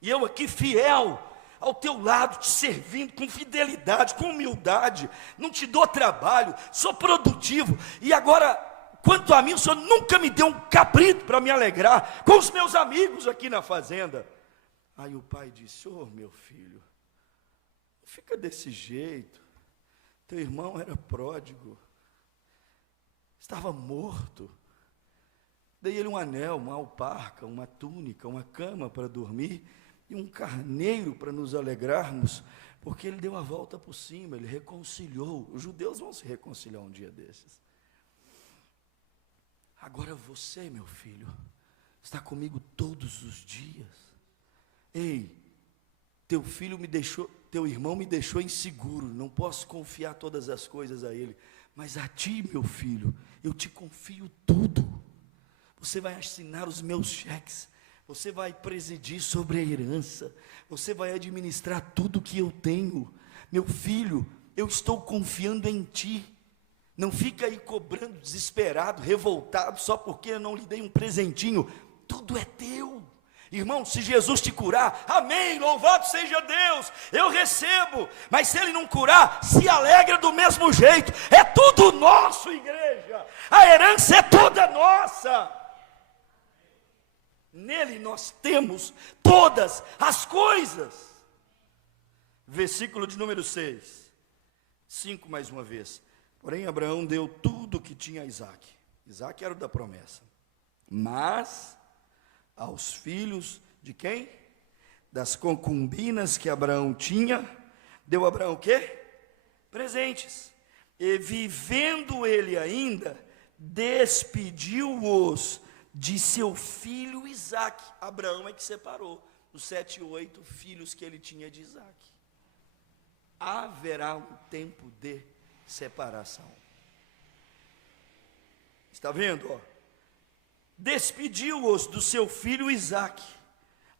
E eu aqui fiel ao teu lado, te servindo com fidelidade, com humildade, não te dou trabalho, sou produtivo. E agora, quanto a mim, o senhor nunca me deu um cabrito para me alegrar com os meus amigos aqui na fazenda. Aí o pai disse: ô meu filho, não fica desse jeito. Teu irmão era pródigo, estava morto, dei ele um anel, uma alparca, uma túnica, uma cama para dormir, e um carneiro para nos alegrarmos, porque ele deu a volta por cima, ele reconciliou. Os judeus vão se reconciliar um dia desses. Agora você, meu filho, está comigo todos os dias. Ei, teu filho me deixou, teu irmão me deixou inseguro, não posso confiar todas as coisas a ele, mas a ti, meu filho, eu te confio tudo. Você vai assinar os meus cheques, você vai presidir sobre a herança, você vai administrar tudo que eu tenho. Meu filho, eu estou confiando em ti. Não fica aí cobrando, desesperado, revoltado, só porque eu não lhe dei um presentinho. Tudo é teu. Irmão, se Jesus te curar, amém, louvado seja Deus, eu recebo. Mas se Ele não curar, se alegra do mesmo jeito. É tudo nosso, igreja. A herança é toda nossa. Nele nós temos todas as coisas. Versículo de número 6. 5 mais uma vez. Porém Abraão deu tudo que tinha a Isaque. Isaque era o da promessa. Mas aos filhos de quem? Das concubinas que Abraão tinha, deu Abraão o quê? Presentes. E vivendo ele ainda, despediu-os de seu filho Isaque. Abraão é que separou os 7 e 8 filhos que ele tinha de Isaque. Haverá um tempo de separação. Está vendo, ó? Despediu-os do seu filho Isaque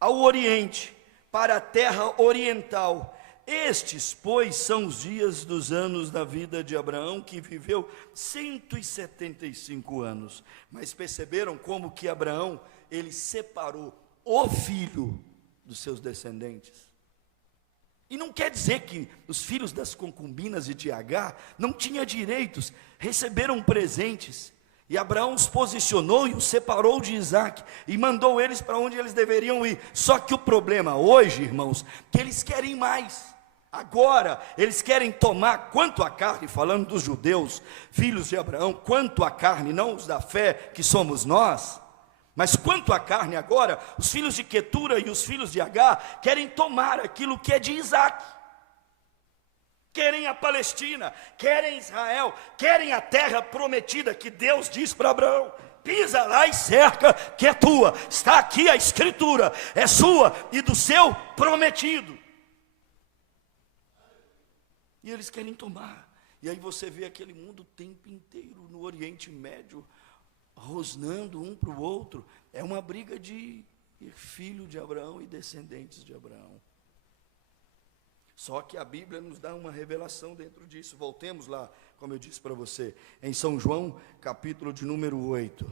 ao oriente, para a terra oriental. Estes, pois, são os dias dos anos da vida de Abraão, que viveu 175 anos. Mas perceberam como que Abraão, ele separou o filho dos seus descendentes? E não quer dizer que os filhos das concubinas e de Agar não tinham direitos, receberam presentes. E Abraão os posicionou e os separou de Isaque, e mandou eles para onde eles deveriam ir. Só que o problema hoje, irmãos, que eles querem mais. Agora, eles querem tomar quanto a carne, falando dos judeus, filhos de Abraão, quanto a carne, não os da fé, que somos nós, mas quanto a carne agora, os filhos de Quetura e os filhos de Agar, querem tomar aquilo que é de Isaque. Querem a Palestina, querem Israel, querem a terra prometida que Deus diz para Abraão: pisa lá e cerca, que é tua. Está aqui a escritura, é sua e do seu prometido. E eles querem tomar. E aí você vê aquele mundo o tempo inteiro no Oriente Médio, rosnando um para o outro. É uma briga de filho de Abraão e descendentes de Abraão. Só que a Bíblia nos dá uma revelação dentro disso. Voltemos lá, como eu disse para você, em São João, capítulo de número 8.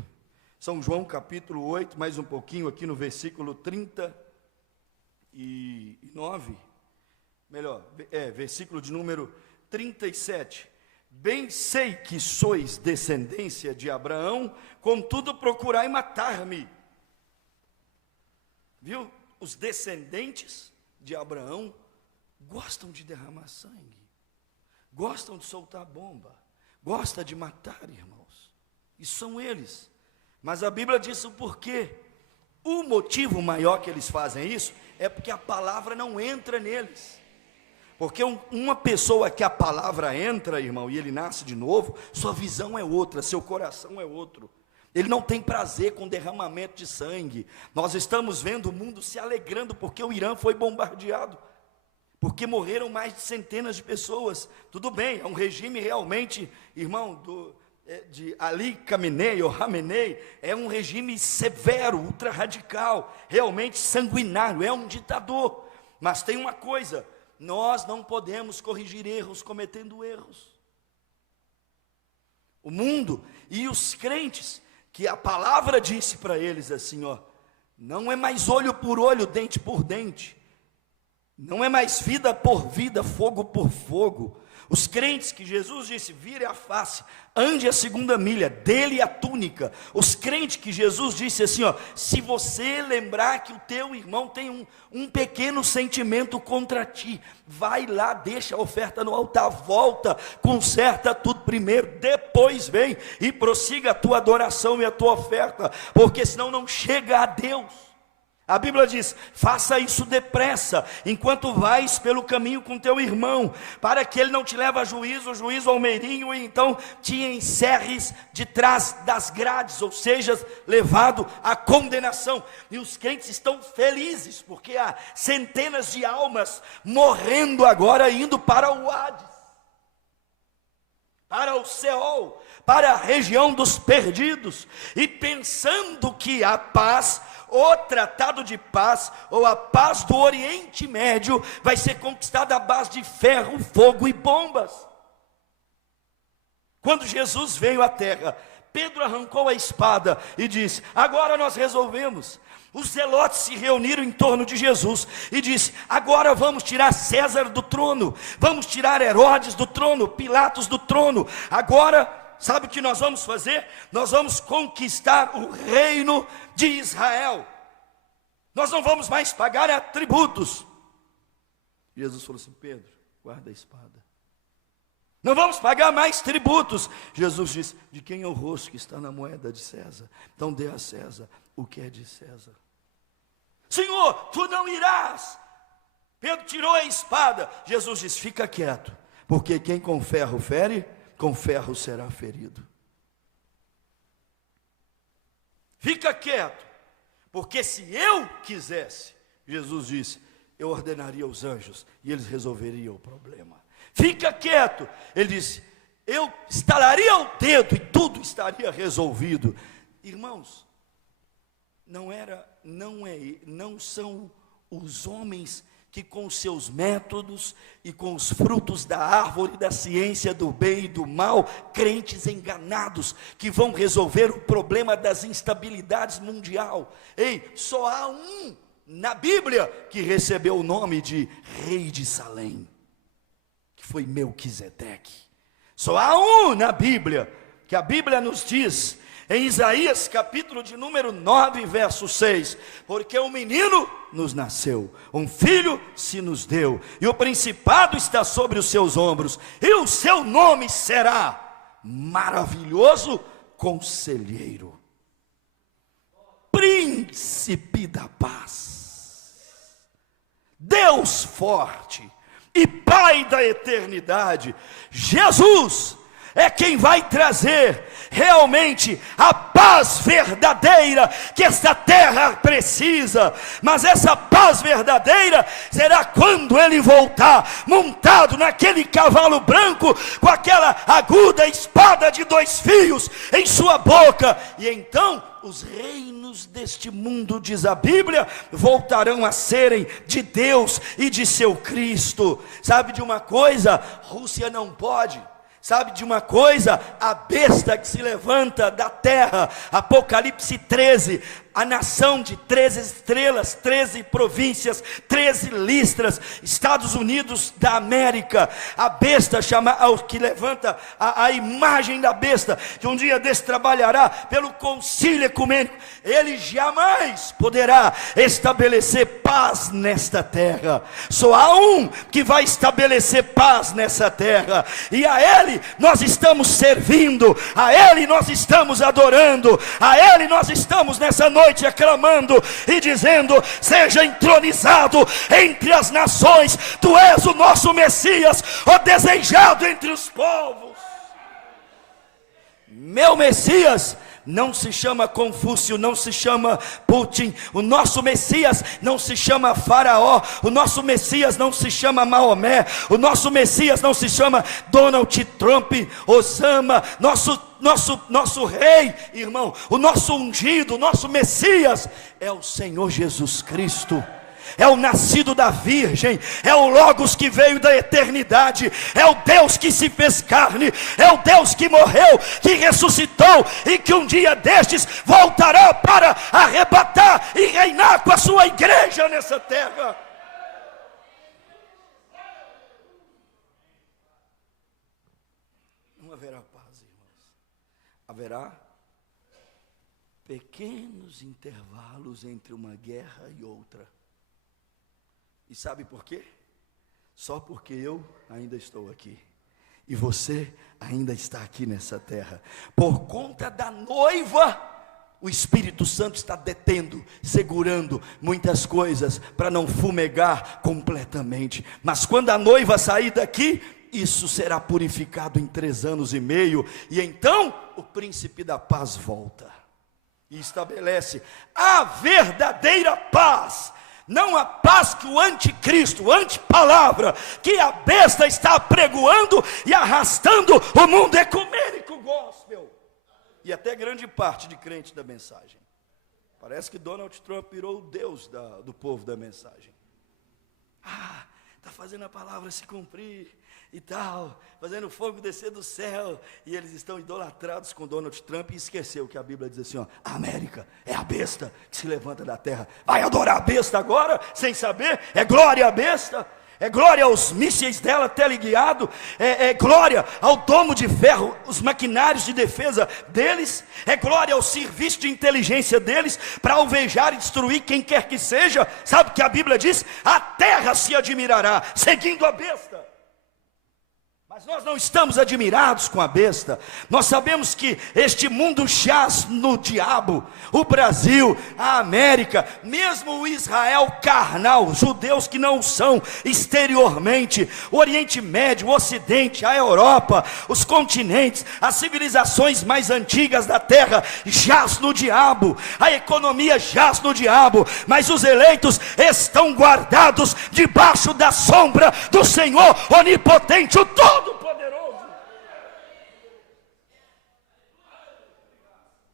São João, capítulo 8, mais um pouquinho, aqui no versículo 39. Melhor, versículo de número 37. Bem sei que sois descendência de Abraão, contudo procurai matar-me. Viu? Os descendentes de Abraão gostam de derramar sangue, gostam de soltar bomba, gostam de matar, irmãos. E são eles. Mas a Bíblia diz o porquê. O motivo maior que eles fazem isso é porque a palavra não entra neles. Porque uma pessoa que a palavra entra, irmão, e ele nasce de novo, sua visão é outra, seu coração é outro. Ele não tem prazer com derramamento de sangue. Nós estamos vendo o mundo se alegrando porque o Irã foi bombardeado, porque morreram mais de centenas de pessoas. Tudo bem, é um regime realmente, irmão, de Ali Khamenei, ou Khamenei, é um regime severo, ultra radical, realmente sanguinário, é um ditador. Mas tem uma coisa: nós não podemos corrigir erros cometendo erros. O mundo e os crentes, que a palavra disse para eles assim, ó: não é mais olho por olho, dente por dente, não é mais vida por vida, fogo por fogo. Os crentes que Jesus disse: vire a face, ande a segunda milha, dê-lhe a túnica. Os crentes que Jesus disse assim, ó: se você lembrar que o teu irmão tem um pequeno sentimento contra ti, vai lá, deixa a oferta no altar, volta, conserta tudo primeiro, depois vem e prossiga a tua adoração e a tua oferta, porque senão não chega a Deus. A Bíblia diz: faça isso depressa, enquanto vais pelo caminho com teu irmão, para que ele não te leve a juízo ao meirinho, e então te encerres de trás das grades, ou seja, levado à condenação. E os crentes estão felizes, porque há centenas de almas morrendo agora, indo para o Hades, para o Seol, para a região dos perdidos, e pensando que a paz o tratado de paz, ou a paz do Oriente Médio, vai ser conquistada à base de ferro, fogo e bombas. Quando Jesus veio à terra, Pedro arrancou a espada e disse: agora nós resolvemos. Os zelotes se reuniram em torno de Jesus e disse: agora vamos tirar César do trono, vamos tirar Herodes do trono, Pilatos do trono. Agora, sabe o que nós vamos fazer? Nós vamos conquistar o reino de Israel. Nós não vamos mais pagar tributos. Jesus falou assim: Pedro, guarda a espada. Não vamos pagar mais tributos. Jesus disse: de quem é o rosto que está na moeda de César? Então dê a César o que é de César. Senhor, tu não irás. Pedro tirou a espada. Jesus disse: fica quieto, porque quem com ferro fere, com ferro será ferido. Fica quieto, porque se eu quisesse, Jesus disse, eu ordenaria os anjos e eles resolveriam o problema. Fica quieto. Ele disse: eu estalaria o dedo e tudo estaria resolvido. Irmãos, não são os homens que com seus métodos e com os frutos da árvore da ciência do bem e do mal, crentes enganados, que vão resolver o problema das instabilidades mundial. Ei, só há um na Bíblia que recebeu o nome de Rei de Salém, que foi Melquisedeque. Só há um na Bíblia, que a Bíblia nos diz, em Isaías capítulo de número 9, verso 6, porque um menino nos nasceu, um filho se nos deu, e o principado está sobre os seus ombros, e o seu nome será Maravilhoso Conselheiro, Príncipe da Paz, Deus forte e Pai da eternidade. Jesus é quem vai trazer realmente a paz verdadeira que esta terra precisa. Mas essa paz verdadeira será quando ele voltar, montado naquele cavalo branco, com aquela aguda espada de 2 fios em sua boca. E então os reinos deste mundo, diz a Bíblia, voltarão a serem de Deus e de seu Cristo. Sabe de uma coisa? Rússia não pode. Sabe de uma coisa? A besta que se levanta da terra, Apocalipse 13, a nação de 13 estrelas, 13 províncias, 13 listras, Estados Unidos da América, a besta chama, que levanta a imagem da besta, que um dia desse trabalhará pelo concílio ecumênico, ele jamais poderá estabelecer paz nesta terra. Só há um que vai estabelecer paz nessa terra, e a ele nós estamos servindo, a ele nós estamos adorando, a ele nós estamos nessa noite aclamando e dizendo: seja entronizado entre as nações, tu és o nosso Messias, o desejado entre os povos. Meu Messias não se chama Confúcio, não se chama Putin, o nosso Messias não se chama Faraó, o nosso Messias não se chama Maomé, o nosso Messias não se chama Donald Trump, Osama, nosso rei, irmão, o nosso ungido, o nosso Messias é o Senhor Jesus Cristo. É o nascido da virgem, é o Logos que veio da eternidade, é o Deus que se fez carne, é o Deus que morreu, que ressuscitou e que um dia destes voltará para arrebatar e reinar com a sua igreja nessa terra. Não haverá paz, irmãos. Haverá pequenos intervalos entre uma guerra e outra. E sabe por quê? Só porque eu ainda estou aqui e você ainda está aqui nessa terra. Por conta da noiva, o Espírito Santo está detendo, segurando muitas coisas para não fumegar completamente. Mas quando a noiva sair daqui, isso será purificado em 3 anos e meio, e então o príncipe da paz volta e estabelece a verdadeira paz. Não a paz que o anticristo, o antipalavra, que a besta está apregoando e arrastando o mundo ecumênico gospel, e até grande parte de crentes da mensagem. Parece que Donald Trump virou o Deus do povo da mensagem. Está fazendo a palavra se cumprir e tal, fazendo o fogo descer do céu, e eles estão idolatrados com Donald Trump, e esqueceu que a Bíblia diz assim, a América é a besta que se levanta da terra. Vai adorar a besta agora, sem saber? É glória à besta, é glória aos mísseis dela teleguiado, é glória ao domo de ferro, os maquinários de defesa deles, é glória ao serviço de inteligência deles, para alvejar e destruir quem quer que seja. Sabe o que a Bíblia diz? A terra se admirará, seguindo a besta. Mas nós não estamos admirados com a besta. Nós sabemos que este mundo jaz no diabo. O Brasil, a América, mesmo o Israel carnal, judeus que não são exteriormente, o Oriente Médio, o Ocidente, a Europa, os continentes, as civilizações mais antigas da terra jaz no diabo. A economia jaz no diabo. Mas os eleitos estão guardados debaixo da sombra do Senhor onipotente, o Todo-Poderoso.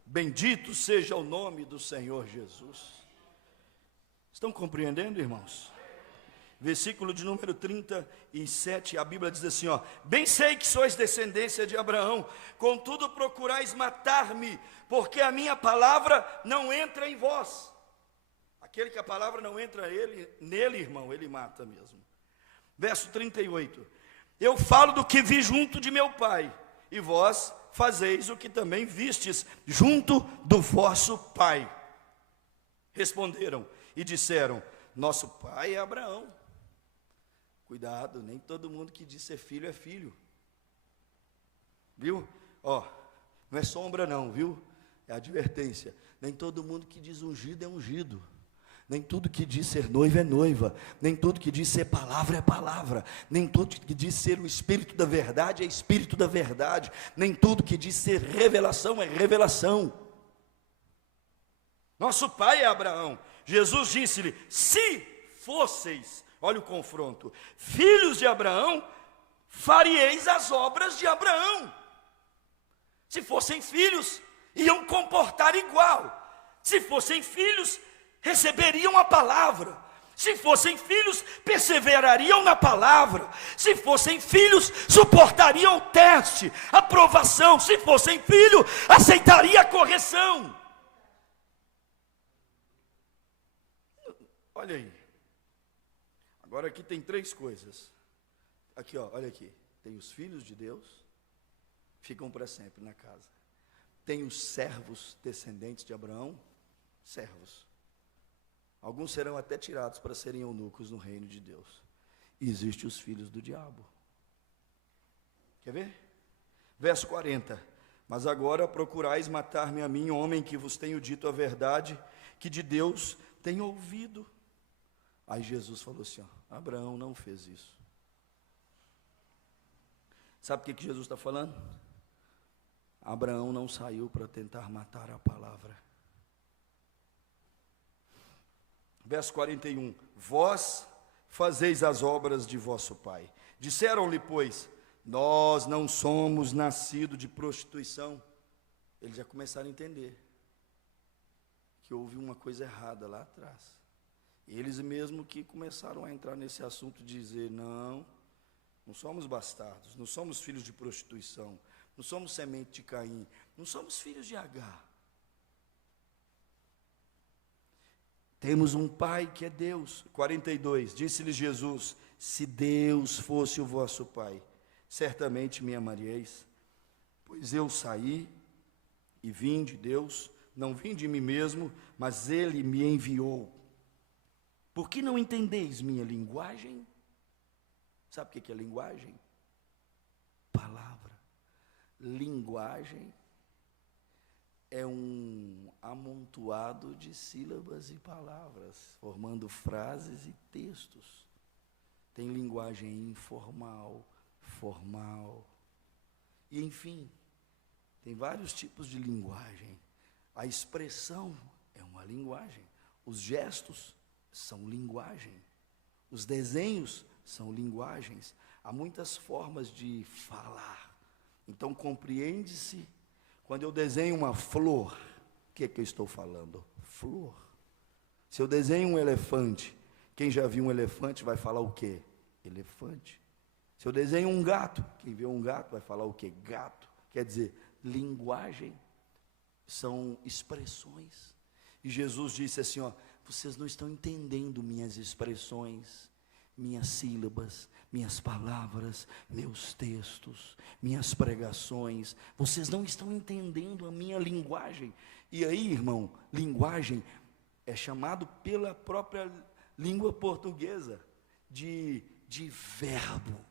Bendito seja o nome do Senhor Jesus. Estão compreendendo, irmãos? Versículo de número 37, a Bíblia diz assim, bem sei que sois descendência de Abraão, contudo procurais matar-me, porque a minha palavra não entra em vós. Aquele que a palavra não entra nele, irmão, ele mata mesmo. Verso 38, eu falo do que vi junto de meu pai, e vós fazeis o que também vistes junto do vosso pai. Responderam e disseram, nosso pai é Abraão. Cuidado, nem todo mundo que diz ser filho é filho. Viu? Não é sombra não, viu? É advertência. Nem todo mundo que diz ungido é ungido. Nem tudo que diz ser noiva é noiva. Nem tudo que diz ser palavra é palavra. Nem tudo que diz ser o Espírito da verdade é Espírito da verdade. Nem tudo que diz ser revelação é revelação. Nosso pai é Abraão. Jesus disse-lhe, se fosseis, olha o confronto, filhos de Abraão, faríeis as obras de Abraão. Se fossem filhos, iam comportar igual. Se fossem filhos, receberiam a palavra. Se fossem filhos, perseverariam na palavra. Se fossem filhos, suportariam o teste, a provação. Se fossem filhos, aceitaria a correção. Olha aí. Agora aqui tem três coisas. Aqui, olha aqui. Tem os filhos de Deus, ficam para sempre na casa. Tem os servos descendentes de Abraão, servos. Alguns serão até tirados para serem eunucos no reino de Deus. E existem os filhos do diabo. Quer ver? Verso 40. Mas agora procurais matar-me a mim, homem que vos tenho dito a verdade, que de Deus tenho ouvido. Aí Jesus falou assim, Abraão não fez isso. Sabe o que Jesus está falando? Abraão não saiu para tentar matar a palavra. Verso 41, vós fazeis as obras de vosso pai. Disseram-lhe, pois, nós não somos nascidos de prostituição. Eles já começaram a entender que houve uma coisa errada lá atrás. Eles mesmo que começaram a entrar nesse assunto de dizer, não somos bastardos, não somos filhos de prostituição, não somos semente de Caim, não somos filhos de Agar. Temos um pai que é Deus. 42, disse-lhe Jesus, se Deus fosse o vosso pai, certamente me amaríeis, pois eu saí e vim de Deus, não vim de mim mesmo, mas Ele me enviou. Por que não entendeis minha linguagem? Sabe o que é linguagem? Palavra. Linguagem é um amontoado de sílabas e palavras, formando frases e textos. Tem linguagem informal, formal, e enfim, tem vários tipos de linguagem. A expressão é uma linguagem, os gestos são linguagem, os desenhos são linguagens, há muitas formas de falar. Então compreende-se, quando eu desenho uma flor, que é que eu estou falando? Flor. Se eu desenho um elefante, quem já viu um elefante vai falar o quê? Elefante. Se eu desenho um gato, quem vê um gato vai falar o quê? Gato. Quer dizer, linguagem são expressões. E Jesus disse assim, ó, vocês não estão entendendo minhas expressões, minhas sílabas, minhas palavras, meus textos, minhas pregações, vocês não estão entendendo a minha linguagem. E aí, irmão, linguagem é chamado pela própria língua portuguesa de verbo.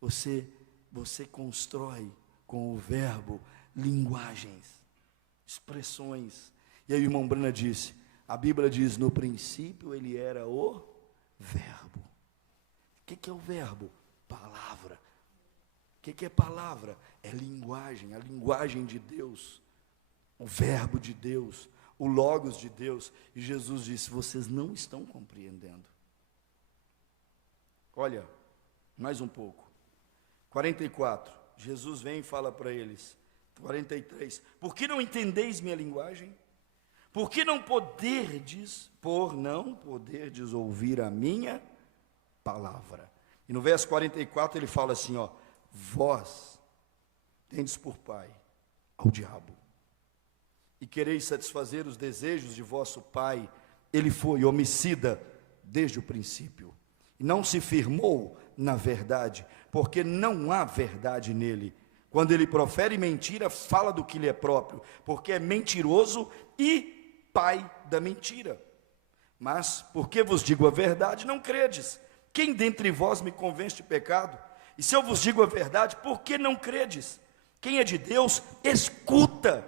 Você constrói com o verbo linguagens, expressões. E aí o irmão Brana disse, a Bíblia diz, no princípio ele era o verbo. O que é o verbo? Palavra. O que é palavra? É linguagem, a linguagem de Deus, o verbo de Deus, o logos de Deus. E Jesus disse, vocês não estão compreendendo. Olha, mais um pouco. 44, Jesus vem e fala para eles. 43, por que não entendeis minha linguagem? Por que não poderdes ouvir a minha palavra? E no verso 44 ele fala assim, ó, vós tendes por pai ao diabo, e quereis satisfazer os desejos de vosso pai. Ele foi homicida desde o princípio, e não se firmou na verdade, porque não há verdade nele. Quando ele profere mentira, fala do que lhe é próprio, porque é mentiroso e pai da mentira. Mas, porque vos digo a verdade, não credes. Quem dentre vós me convence de pecado? E se eu vos digo a verdade, por que não credes? Quem é de Deus, escuta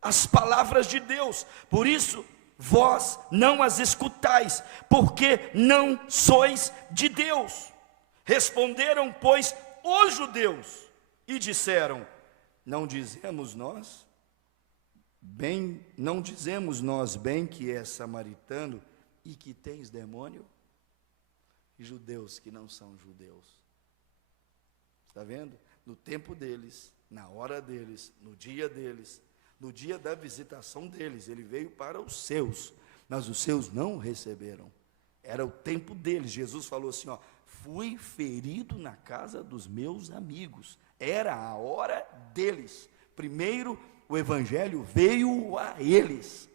as palavras de Deus. Por isso, vós não as escutais, porque não sois de Deus. Responderam, pois, os judeus, e disseram, não dizemos nós bem que é samaritano e que tens demônio? E judeus que não são judeus. Está vendo? No tempo deles, na hora deles, no dia da visitação deles, ele veio para os seus, mas os seus não o receberam. Era o tempo deles. Jesus falou assim, ó, fui ferido na casa dos meus amigos. Era a hora deles. Primeiro o evangelho veio a eles.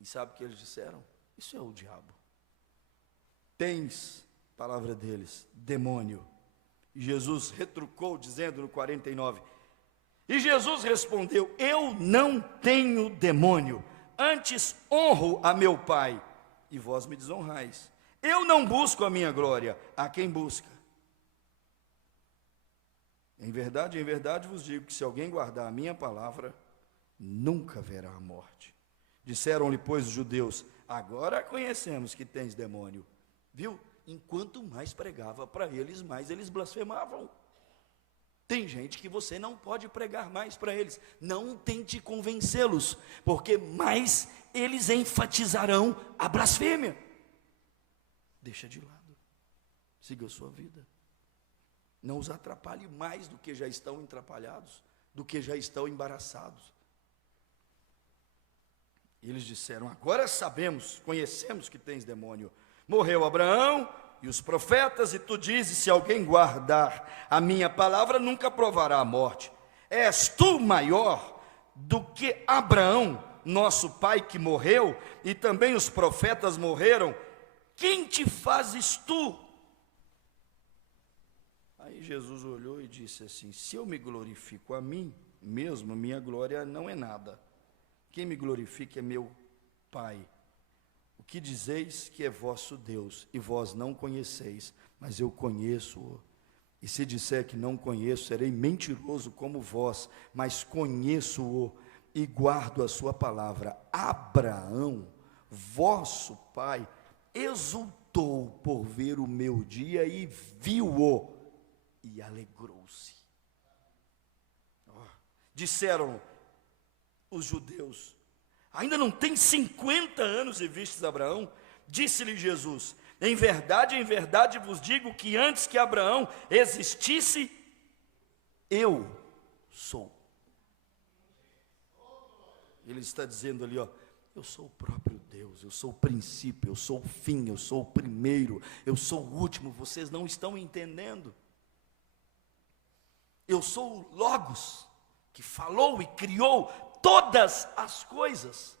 E sabe o que eles disseram? Isso é o diabo. Tens, palavra deles, demônio. E Jesus retrucou dizendo no 49, e Jesus respondeu, eu não tenho demônio, antes honro a meu Pai, e vós me desonrais. Eu não busco a minha glória, a quem busca. Em verdade vos digo que se alguém guardar a minha palavra, nunca verá a morte. Disseram-lhe, pois, os judeus, agora conhecemos que tens demônio. Viu? Enquanto mais pregava para eles, mais eles blasfemavam. Tem gente que você não pode pregar mais para eles. Não tente convencê-los, porque mais eles enfatizarão a blasfêmia. Deixa de lado. Siga a sua vida. Não os atrapalhe mais do que já estão atrapalhados, do que já estão embaraçados. Eles disseram, agora sabemos, conhecemos que tens demônio. Morreu Abraão e os profetas, e tu dizes, se alguém guardar a minha palavra, nunca provará a morte. És tu maior do que Abraão, nosso pai que morreu, e também os profetas morreram? Quem te fazes tu? Aí Jesus olhou e disse assim, se eu me glorifico a mim mesmo, minha glória não é nada. Quem me glorifica é meu Pai. O que dizeis que é vosso Deus, e vós não conheceis, mas eu conheço-o. E se disser que não conheço, serei mentiroso como vós, mas conheço-o e guardo a sua palavra. Abraão, vosso pai, exultou por ver o meu dia e viu-o, e alegrou-se. Disseram os judeus, ainda não tem 50 anos e vistes Abraão? Disse-lhe Jesus, em verdade vos digo que antes que Abraão existisse, eu sou. Ele está dizendo ali, ó, eu sou o próprio Deus, eu sou o princípio, eu sou o fim, eu sou o primeiro, eu sou o último, vocês não estão entendendo. Eu sou o Logos, que falou e criou todas as coisas.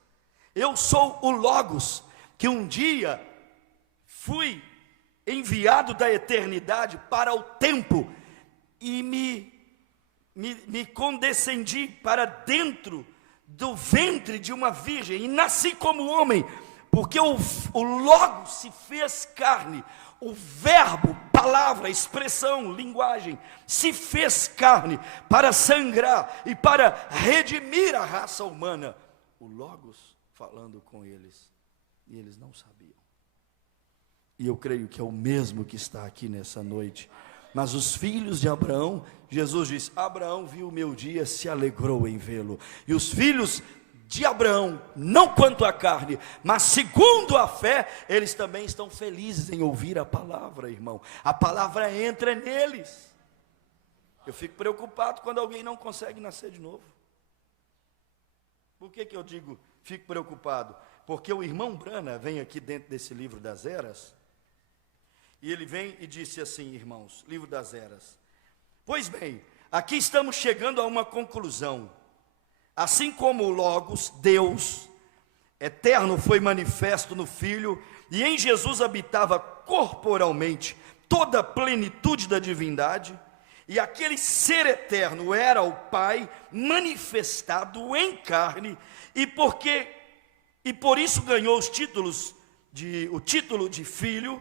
Eu sou o Logos, que um dia fui enviado da eternidade para o tempo, e me condescendi para dentro do ventre de uma virgem, e nasci como homem, porque o Logos se fez carne, o verbo, palavra, expressão, linguagem, se fez carne para sangrar e para redimir a raça humana. O Logos falando com eles, e eles não sabiam. E eu creio que é o mesmo que está aqui nessa noite. Mas os filhos de Abraão, Jesus diz, Abraão viu o meu dia, se alegrou em vê-lo. E os filhos de Abraão, não quanto à carne, mas segundo a fé, eles também estão felizes em ouvir a palavra, irmão. A palavra entra neles. Eu fico preocupado quando alguém não consegue nascer de novo. Por que eu digo, fico preocupado? Porque o irmão Brana vem aqui dentro desse livro das eras, e ele vem e disse assim, irmãos, livro das eras, pois bem, aqui estamos chegando a uma conclusão. Assim como o Logos, Deus eterno, foi manifesto no Filho, e em Jesus habitava corporalmente toda a plenitude da divindade, e aquele ser eterno era o Pai manifestado em carne, e por isso ganhou o título de Filho.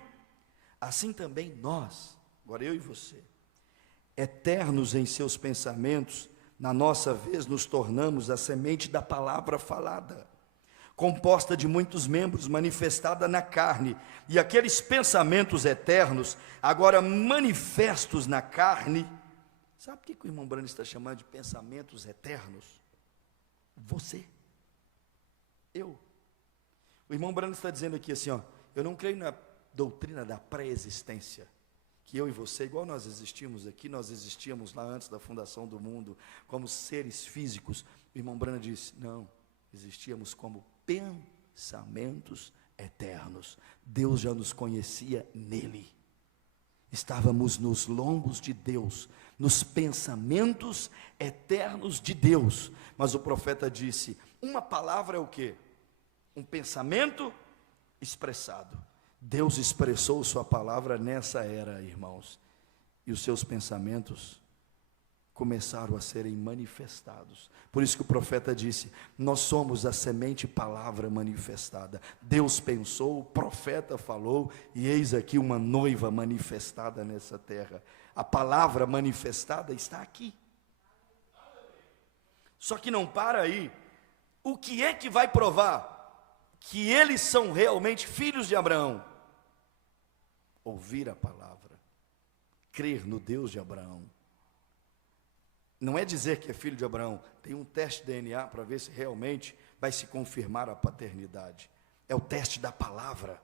Assim também nós, agora eu e você, eternos em seus pensamentos, na nossa vez nos tornamos a semente da palavra falada, composta de muitos membros, manifestada na carne, e aqueles pensamentos eternos, agora manifestos na carne. Sabe o que o irmão Brano está chamando de pensamentos eternos? Você, eu. O irmão Brano está dizendo aqui assim, ó, eu não creio na doutrina da pré-existência, que eu e você, igual nós existimos aqui, nós existíamos lá antes da fundação do mundo, como seres físicos. O irmão Brana disse, não, existíamos como pensamentos eternos. Deus já nos conhecia nele, estávamos nos lombos de Deus, nos pensamentos eternos de Deus. Mas o profeta disse, uma palavra é o quê? Um pensamento expressado. Deus expressou sua palavra nessa era, irmãos, e os seus pensamentos começaram a serem manifestados. Por isso que o profeta disse, nós somos a semente palavra manifestada. Deus pensou, o profeta falou, e eis aqui uma noiva manifestada nessa terra. A palavra manifestada está aqui. Só que não para aí. O que é que vai provar que eles são realmente filhos de Abraão? Ouvir a palavra, crer no Deus de Abraão. Não é dizer que é filho de Abraão, tem um teste de DNA para ver se realmente vai se confirmar a paternidade. É o teste da palavra.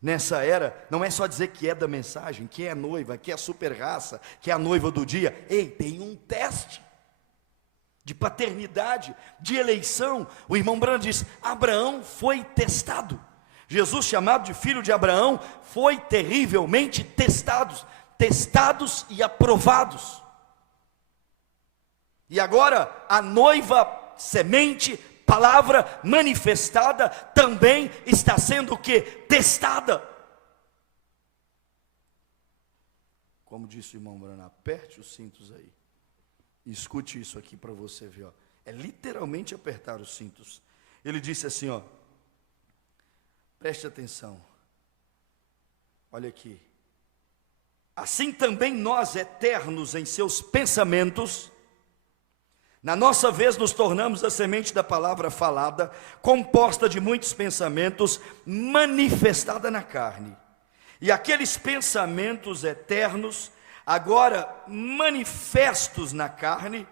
Nessa era, não é só dizer que é da mensagem, que é noiva, que é super raça, que é a noiva do dia. Ei, tem um teste de paternidade, de eleição. O irmão Brando diz, Abraão foi testado. Jesus, chamado de filho de Abraão, foi terrivelmente testados e aprovados. E agora, a noiva, semente, palavra manifestada, também está sendo o quê? Testada. Como disse o irmão Bruno, aperte os cintos aí. E escute isso aqui para você ver, ó. É literalmente apertar os cintos. Ele disse assim, ó, preste atenção, olha aqui, assim também nós, eternos em seus pensamentos, na nossa vez nos tornamos a semente da palavra falada, composta de muitos pensamentos, manifestada na carne, e aqueles pensamentos eternos, agora manifestos na carne,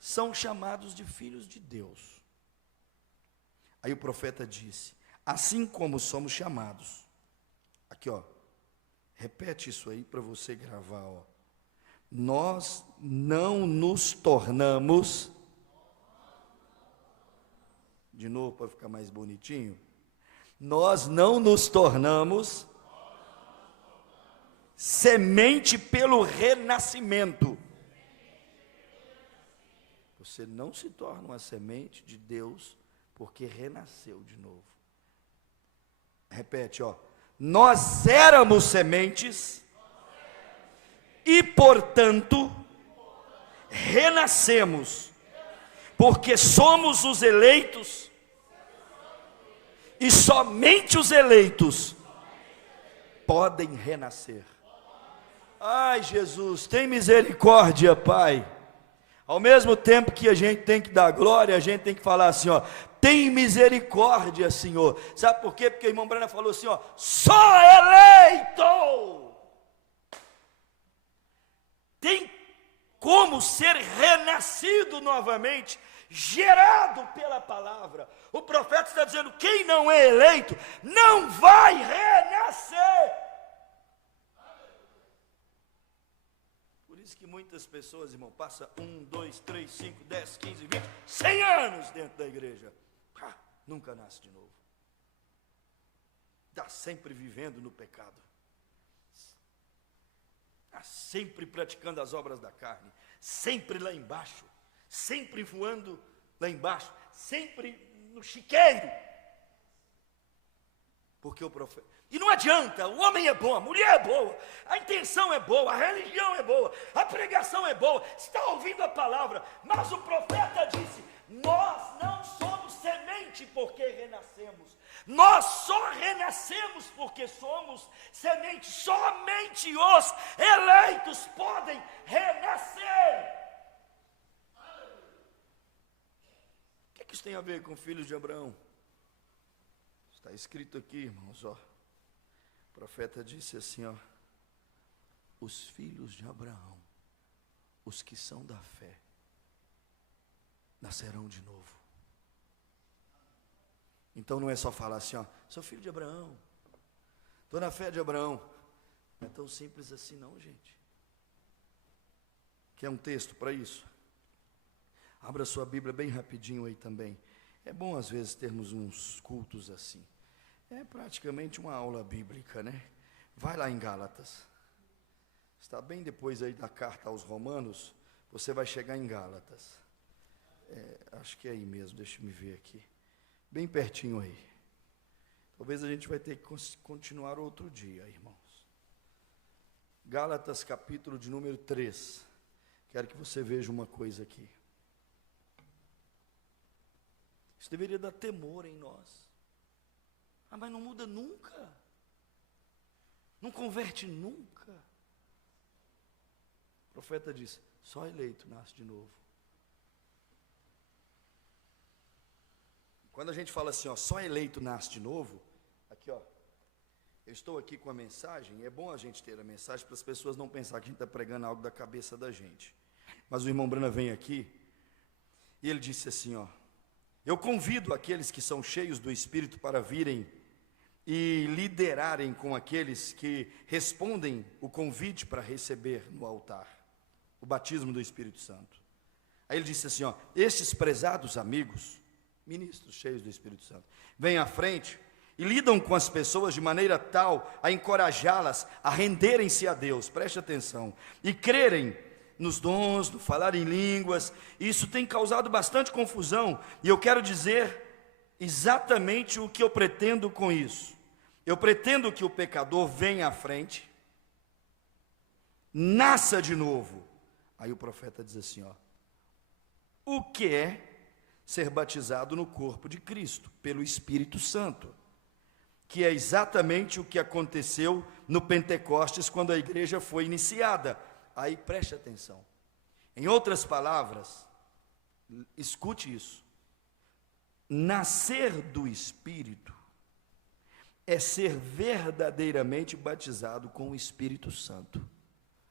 são chamados de filhos de Deus. Aí o profeta disse, assim como somos chamados, aqui ó, repete isso aí para você gravar, ó. Nós não nos tornamos De novo, para ficar mais bonitinho. Nós não nos tornamos semente pelo renascimento. Você não se torna uma semente de Deus porque renasceu de novo. Repete, ó. Nós éramos sementes e, portanto, renascemos, porque somos os eleitos, e somente os eleitos podem renascer. Ai, Jesus, tem misericórdia, Pai. Ao mesmo tempo que a gente tem que dar glória, a gente tem que falar assim, ó, tem misericórdia, Senhor. Sabe por quê? Porque o irmão Brana falou assim, ó, só eleito tem como ser renascido novamente, gerado pela palavra. O profeta está dizendo, quem não é eleito, não vai renascer. Por isso que muitas pessoas, irmão, passam 1, 2, 3, 5, 10, 15, 20, 100 anos dentro da igreja, nunca nasce de novo. Está sempre vivendo no pecado. Está sempre praticando as obras da carne, sempre lá embaixo, sempre voando lá embaixo, sempre no chiqueiro. Porque o profeta... E não adianta, o homem é bom, a mulher é boa, a intenção é boa, a religião é boa, a pregação é boa, está ouvindo a palavra, mas o profeta disse, nós não somos semente porque renascemos, nós só renascemos porque somos semente, somente os eleitos podem renascer. O que isso tem a ver com filhos de Abraão? Está escrito aqui, irmãos, ó. O profeta disse assim, ó, os filhos de Abraão, os que são da fé, nascerão de novo. Então não é só falar assim, ó, sou filho de Abraão, estou na fé de Abraão. Não é tão simples assim não, gente. Quer um texto para isso? Abra sua Bíblia bem rapidinho aí também. É bom às vezes termos uns cultos assim. É praticamente uma aula bíblica, né? Vai lá em Gálatas. Está bem depois aí da carta aos Romanos, você vai chegar em Gálatas. Acho que é aí mesmo, deixa eu me ver aqui. Bem pertinho aí. Talvez a gente vai ter que continuar outro dia, irmãos. Gálatas, capítulo de número 3. Quero que você veja uma coisa aqui. Isso deveria dar temor em nós. Mas não muda nunca. Não converte nunca. O profeta disse, só eleito nasce de novo. Quando a gente fala assim, ó, só eleito nasce de novo, aqui ó, eu estou aqui com a mensagem, é bom a gente ter a mensagem para as pessoas não pensarem que a gente está pregando algo da cabeça da gente. Mas o irmão Brana vem aqui, e ele disse assim, ó, eu convido aqueles que são cheios do Espírito para virem e liderarem com aqueles que respondem o convite para receber no altar o batismo do Espírito Santo. Aí ele disse assim, ó, estes prezados amigos, ministros cheios do Espírito Santo, vêm à frente e lidam com as pessoas de maneira tal a encorajá-las a renderem-se a Deus, preste atenção, e crerem nos dons, no falar em línguas. Isso tem causado bastante confusão, e eu quero dizer exatamente o que eu pretendo com isso. Eu pretendo que o pecador venha à frente, nasça de novo. Aí o profeta diz assim, ó, o que é ser batizado no corpo de Cristo, pelo Espírito Santo, que é exatamente o que aconteceu no Pentecostes, quando a igreja foi iniciada. Aí preste atenção. Em outras palavras, escute isso. Nascer do Espírito é ser verdadeiramente batizado com o Espírito Santo.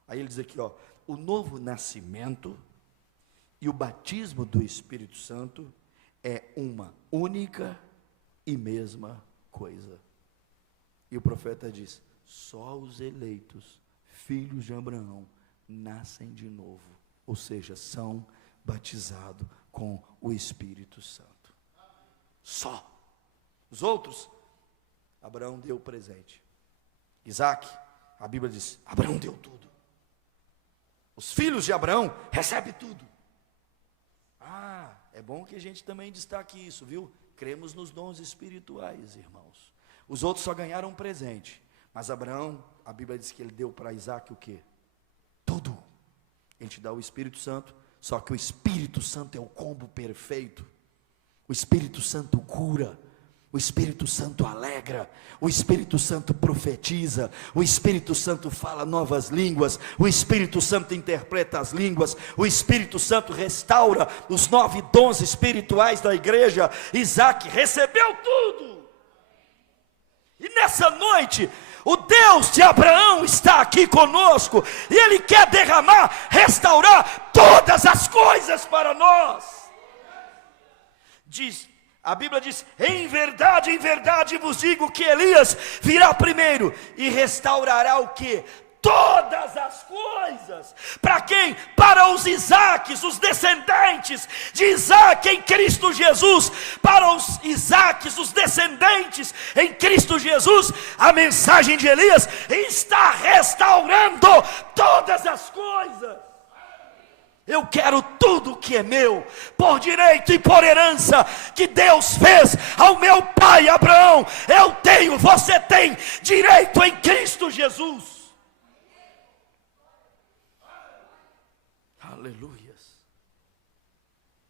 Aí ele diz aqui, ó, o novo nascimento e o batismo do Espírito Santo é uma única e mesma coisa. E o profeta diz, só os eleitos, filhos de Abraão, nascem de novo, ou seja, são batizados com o Espírito Santo. só. Os outros, Abraão deu presente. Isaac, a Bíblia diz, Abraão deu tudo. Os filhos de Abraão recebem tudo. É bom que a gente também destaque isso, viu? Cremos nos dons espirituais, irmãos. Os outros só ganharam um presente, mas Abraão, a Bíblia diz que ele deu para Isaac o quê? Tudo. Ele te dá o Espírito Santo, só que o Espírito Santo é o combo perfeito. O Espírito Santo cura, o Espírito Santo alegra, o Espírito Santo profetiza, o Espírito Santo fala novas línguas, o Espírito Santo interpreta as línguas, o Espírito Santo restaura os 9 dons espirituais da igreja. Isaac recebeu tudo. E nessa noite, o Deus de Abraão está aqui conosco, e Ele quer derramar, restaurar todas as coisas para nós. A Bíblia diz, em verdade vos digo que Elias virá primeiro e restaurará o quê? Todas as coisas. Para quem? Para os Isaques, os descendentes de Isaac em Cristo Jesus. Para os Isaques, os descendentes em Cristo Jesus. A mensagem de Elias está restaurando todas as coisas. Eu quero tudo que é meu, por direito e por herança, que Deus fez ao meu pai Abraão. Eu tenho, você tem direito em Cristo Jesus. Aleluias.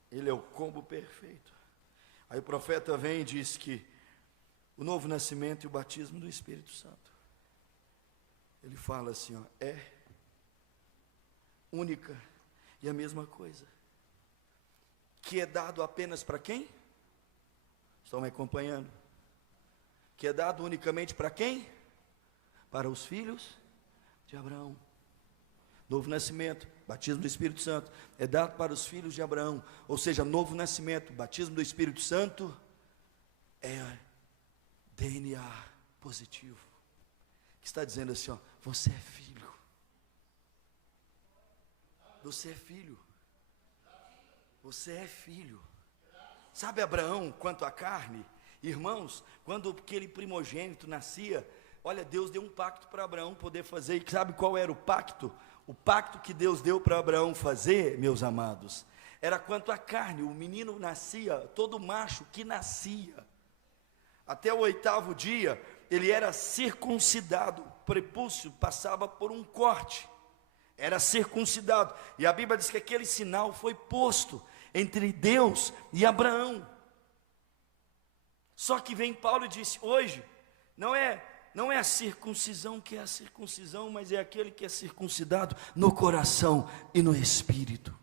Ele é o combo perfeito. Aí o profeta vem e diz que o novo nascimento e o batismo do Espírito Santo, ele fala assim, é única e a mesma coisa, que é dado apenas para quem? Estão me acompanhando? Que é dado unicamente para quem? Para os filhos de Abraão. Novo nascimento, batismo do Espírito Santo, é dado para os filhos de Abraão. Ou seja, novo nascimento, batismo do Espírito Santo, é DNA positivo, que está dizendo assim, você é filho. Você é filho. Você é filho. Sabe Abraão, quanto à carne? Irmãos, quando aquele primogênito nascia, olha, Deus deu um pacto para Abraão poder fazer. E sabe qual era o pacto? O pacto que Deus deu para Abraão fazer, meus amados, era quanto à carne. O menino nascia, todo macho que nascia, até o 8º dia, ele era circuncidado. O prepúcio passava por um corte. Era circuncidado, e a Bíblia diz que aquele sinal foi posto entre Deus e Abraão. Só que vem Paulo e disse, hoje, não é a circuncisão que é a circuncisão, mas é aquele que é circuncidado no coração e no espírito.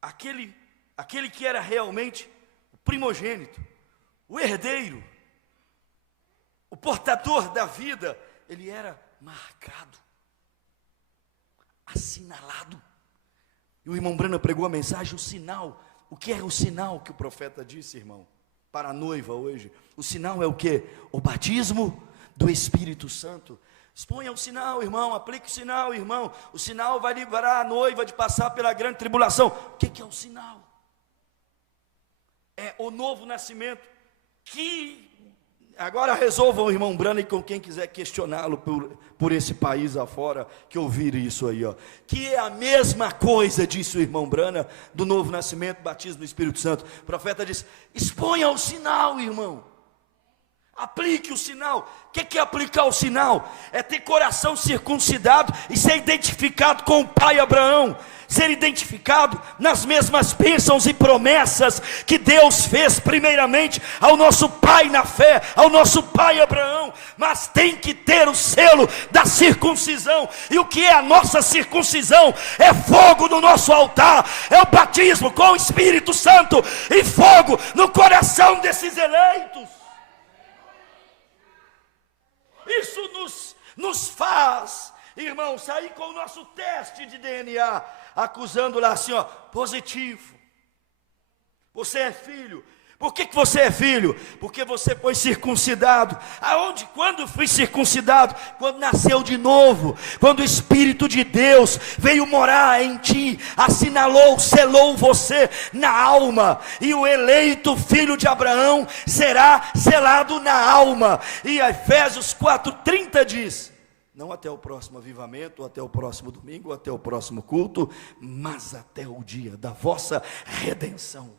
Aquele que era realmente o primogênito, o herdeiro, o portador da vida, ele era marcado, assinalado. E o irmão Brana pregou a mensagem, o sinal. O que é o sinal que o profeta disse, irmão, para a noiva hoje? O sinal é o quê? O batismo do Espírito Santo. Exponha o sinal, irmão, aplique o sinal, irmão. O sinal vai livrar a noiva de passar pela grande tribulação. O que é o sinal? É o novo nascimento, que agora resolva o irmão Brana, e com quem quiser questioná-lo por esse país afora, que ouvir isso aí, que é a mesma coisa, disse o irmão Brana, do novo nascimento, batismo do Espírito Santo. O profeta diz, exponha o sinal, irmão, aplique o sinal. O que é aplicar o sinal? É ter coração circuncidado e ser identificado com o pai Abraão, ser identificado nas mesmas bênçãos e promessas que Deus fez primeiramente ao nosso pai na fé, ao nosso pai Abraão. Mas tem que ter o selo da circuncisão. E o que é a nossa circuncisão? É fogo no nosso altar, é o batismo com o Espírito Santo e fogo no coração desses eleitos. Isso nos faz, irmão, sair com o nosso teste de DNA, acusando lá assim, positivo. Você é filho, Por que você é filho? Porque você foi circuncidado. Aonde? Quando fui circuncidado? Quando nasceu de novo. Quando o Espírito de Deus veio morar em ti, assinalou, selou você na alma. E o eleito filho de Abraão será selado na alma. E Efésios 4:30 diz: não até o próximo avivamento, ou até o próximo domingo, ou até o próximo culto, mas até o dia da vossa redenção.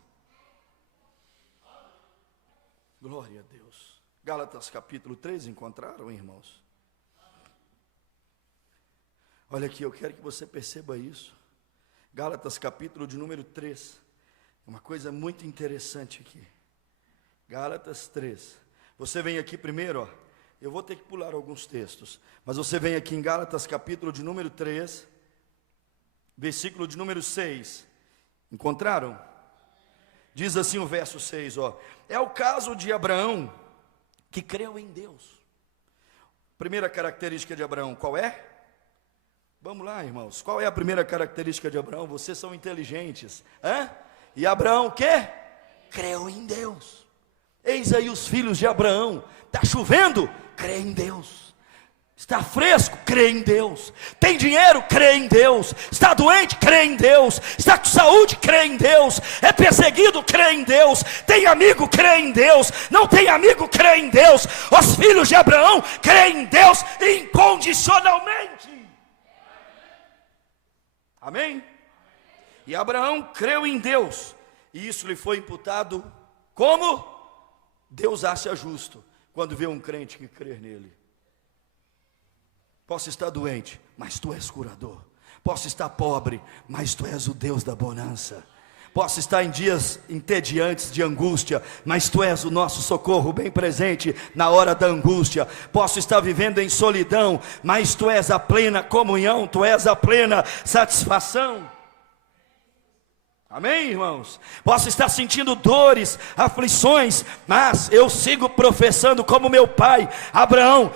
Glória a Deus. Gálatas capítulo 3, encontraram, irmãos? Olha aqui, eu quero que você perceba isso. Gálatas capítulo de número 3. Uma coisa muito interessante aqui. Gálatas 3. Você vem aqui primeiro, ó. Eu vou ter que pular alguns textos, mas você vem aqui em Gálatas capítulo de número 3, versículo de número 6. Encontraram? Diz assim o verso 6, ó: é o caso de Abraão, que creu em Deus. Primeira característica de Abraão, qual é? Vamos lá, irmãos, qual é a primeira característica de Abraão? Vocês são inteligentes, hã? E Abraão o quê? Creu em Deus. Eis aí os filhos de Abraão. Está chovendo? Crê em Deus. Está fresco? Crê em Deus. Tem dinheiro? Crê em Deus. Está doente? Crê em Deus. Está com saúde? Crê em Deus. É perseguido? Crê em Deus. Tem amigo? Crê em Deus. Não tem amigo? Crê em Deus. Os filhos de Abraão creem em Deus incondicionalmente. Amém? E Abraão creu em Deus, e isso lhe foi imputado como? Deus acha justo quando vê um crente que crê nele. Posso estar doente, mas tu és curador. Posso estar pobre, mas tu és o Deus da bonança. Posso estar em dias entediantes de angústia, mas tu és o nosso socorro bem presente na hora da angústia. Posso estar vivendo em solidão, mas tu és a plena comunhão, tu és a plena satisfação. Amém, irmãos? Posso estar sentindo dores, aflições, mas eu sigo professando como meu pai Abraão: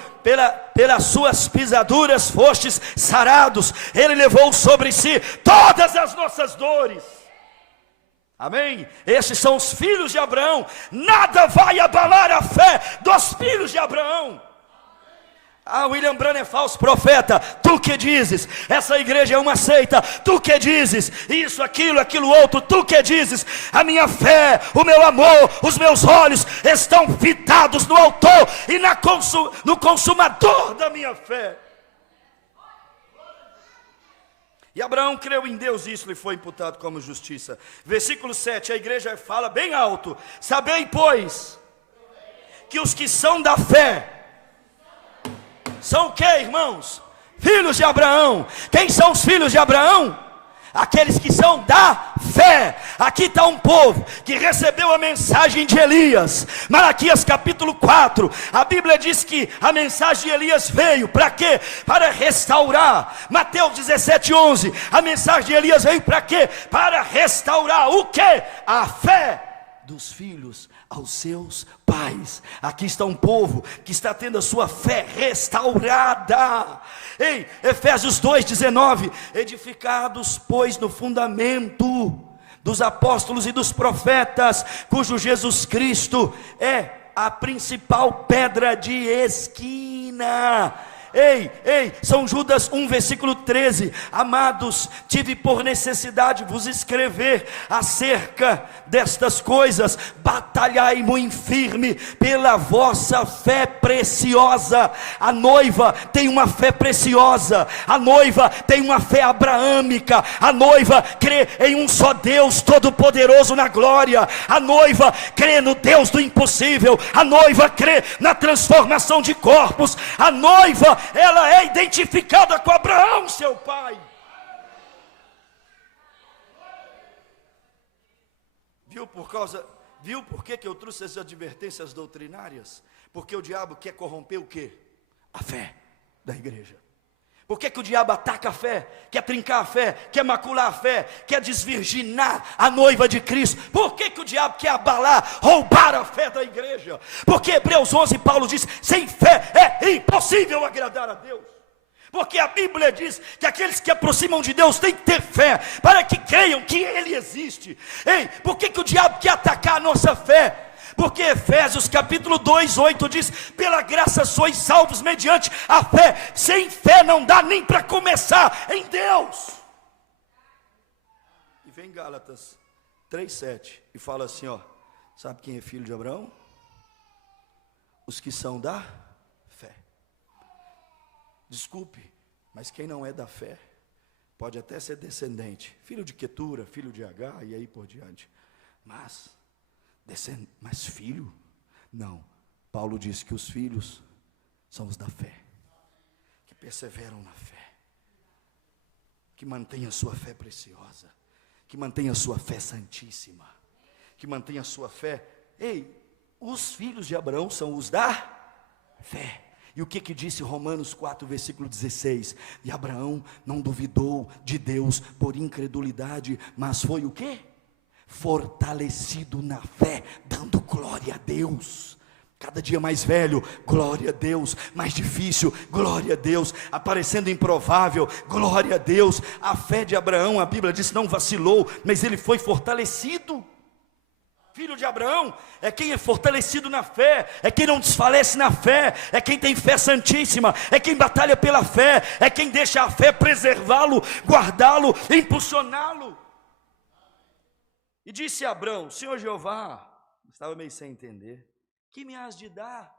pelas suas pisaduras fostes sarados. Ele levou sobre si todas as nossas dores. Amém? Esses são os filhos de Abraão. Nada vai abalar a fé dos filhos de Abraão. William Branham é falso profeta. Tu que dizes? Essa igreja é uma seita. Tu que dizes? Isso, aquilo outro. Tu que dizes? A minha fé, o meu amor, os meus olhos estão fitados no autor e no consumador da minha fé. E Abraão creu em Deus, e isso lhe foi imputado como justiça. Versículo 7, a igreja fala bem alto: sabei, pois, que os que são da fé são o que, irmãos? Filhos de Abraão. Quem são os filhos de Abraão? Aqueles que são da fé. Aqui está um povo que recebeu a mensagem de Elias. Malaquias capítulo 4, a Bíblia diz que a mensagem de Elias veio para quê? Para restaurar. Mateus 17:11, a mensagem de Elias veio para quê? Para restaurar o quê? A fé dos filhos aos seus pais. Aqui está um povo que está tendo a sua fé restaurada. Ei, Efésios 2:19, edificados pois no fundamento dos apóstolos e dos profetas, cujo Jesus Cristo é a principal pedra de esquina. Ei, São Judas 1, versículo 13, amados, tive por necessidade vos escrever acerca destas coisas, batalhai muito firme pela vossa fé preciosa. A noiva tem uma fé preciosa, a noiva tem uma fé abraâmica, a noiva crê em um só Deus todo-poderoso na glória, a noiva crê no Deus do impossível, a noiva crê na transformação de corpos, a noiva, ela é identificada com Abraão, seu pai. Viu por que eu trouxe as advertências doutrinárias? Porque o diabo quer corromper o quê? A fé da igreja. Por que o diabo ataca a fé? Quer trincar a fé, quer macular a fé, quer desvirginar a noiva de Cristo. Por que o diabo quer abalar, roubar a fé da igreja? Porque Hebreus 11, Paulo diz: sem fé é impossível agradar a Deus. Porque a Bíblia diz que aqueles que aproximam de Deus têm que ter fé, para que creiam que Ele existe. Ei, por que o diabo quer atacar a nossa fé? Porque Efésios capítulo 2, 8 diz: pela graça sois salvos mediante a fé. Sem fé não dá nem para começar em Deus. E vem Gálatas 3:7 e fala assim, ó: sabe quem é filho de Abraão? Os que são da fé. Desculpe, mas quem não é da fé pode até ser descendente, filho de Quetura, filho de H e aí por diante, mas filho? Não. Paulo diz que os filhos são os da fé, que perseveram na fé, que mantêm a sua fé preciosa, que mantêm a sua fé santíssima, que mantêm a sua fé. Ei, os filhos de Abraão são os da fé. E o que disse Romanos 4, versículo 16? E Abraão não duvidou de Deus por incredulidade, mas foi o quê? Fortalecido na fé, dando glória a Deus. Cada dia mais velho, glória a Deus. Mais difícil, glória a Deus. Aparecendo improvável, glória a Deus. A fé de Abraão, a Bíblia diz, não vacilou, mas ele foi fortalecido. Filho de Abraão é quem é fortalecido na fé, é quem não desfalece na fé, é quem tem fé santíssima, é quem batalha pela fé, é quem deixa a fé preservá-lo, guardá-lo, impulsioná-lo. E disse a Abraão: Senhor Jeová, estava meio sem entender, que me has de dar?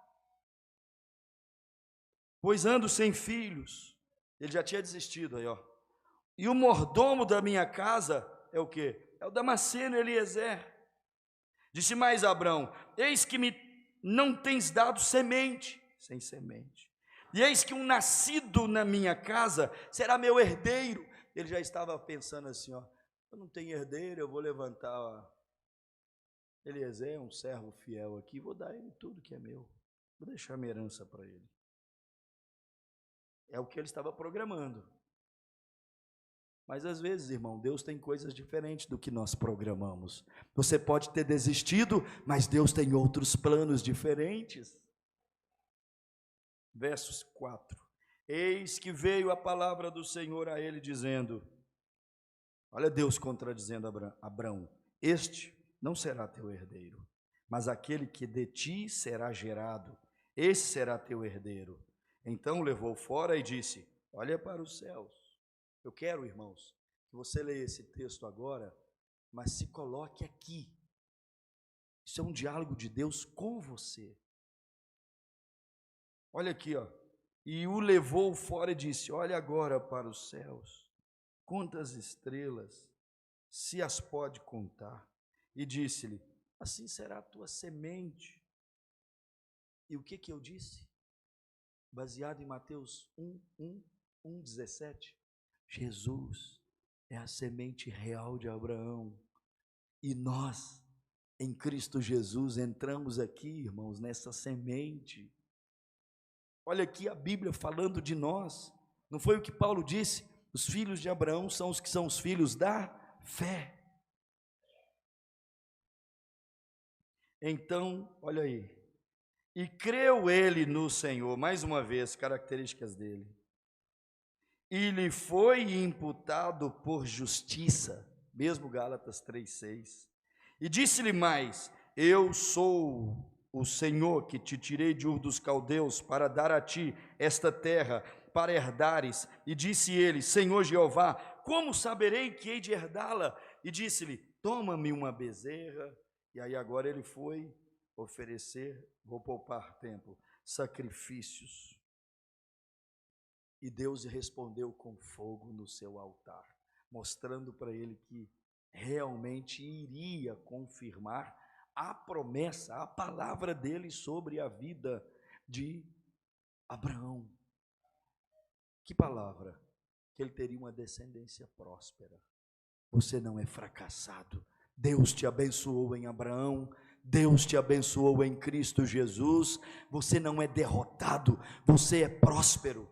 Pois ando sem filhos. Ele já tinha desistido aí, ó. E o mordomo da minha casa é o quê? É o Damasceno Eliezer. Disse mais Abraão: eis que me não tens dado semente, sem semente, e eis que um nascido na minha casa será meu herdeiro. Ele já estava pensando assim, ó: eu não tenho herdeiro, eu vou levantar, ó, Eliezer, um servo fiel aqui, vou dar a ele tudo que é meu, vou deixar minha herança para ele. É o que ele estava programando. Mas às vezes, irmão, Deus tem coisas diferentes do que nós programamos. Você pode ter desistido, mas Deus tem outros planos diferentes. Versos 4. Eis que veio a palavra do Senhor a ele dizendo, olha Deus contradizendo Abraão: este não será teu herdeiro, mas aquele que de ti será gerado, esse será teu herdeiro. Então o levou fora e disse: olha para os céus. Eu quero, irmãos, que você leia esse texto agora, mas se coloque aqui. Isso é um diálogo de Deus com você. Olha aqui, ó. E o levou fora e disse: olha agora para os céus, quantas estrelas, se as pode contar. E disse-lhe: assim será a tua semente. E o que eu disse? Baseado em Mateus 1:17. Jesus é a semente real de Abraão, e nós, em Cristo Jesus, entramos aqui, irmãos, nessa semente. Olha aqui a Bíblia falando de nós. Não foi o que Paulo disse? Os filhos de Abraão são os que são os filhos da fé. Então, olha aí, e creu ele no Senhor, mais uma vez, características dele, e lhe foi imputado por justiça, mesmo Gálatas 3:6, e disse-lhe mais: eu sou o Senhor que te tirei de Ur dos Caldeus para dar a ti esta terra, para herdares. E disse ele: Senhor Jeová, como saberei que hei de herdá-la? E disse-lhe: toma-me uma bezerra. E aí agora ele foi oferecer, vou poupar tempo, sacrifícios. E Deus respondeu com fogo no seu altar, mostrando para ele que realmente iria confirmar a promessa, a palavra dele sobre a vida de Abraão. Que palavra? Que ele teria uma descendência próspera. Você não é fracassado. Deus te abençoou em Abraão, Deus te abençoou em Cristo Jesus. Você não é derrotado, você é próspero.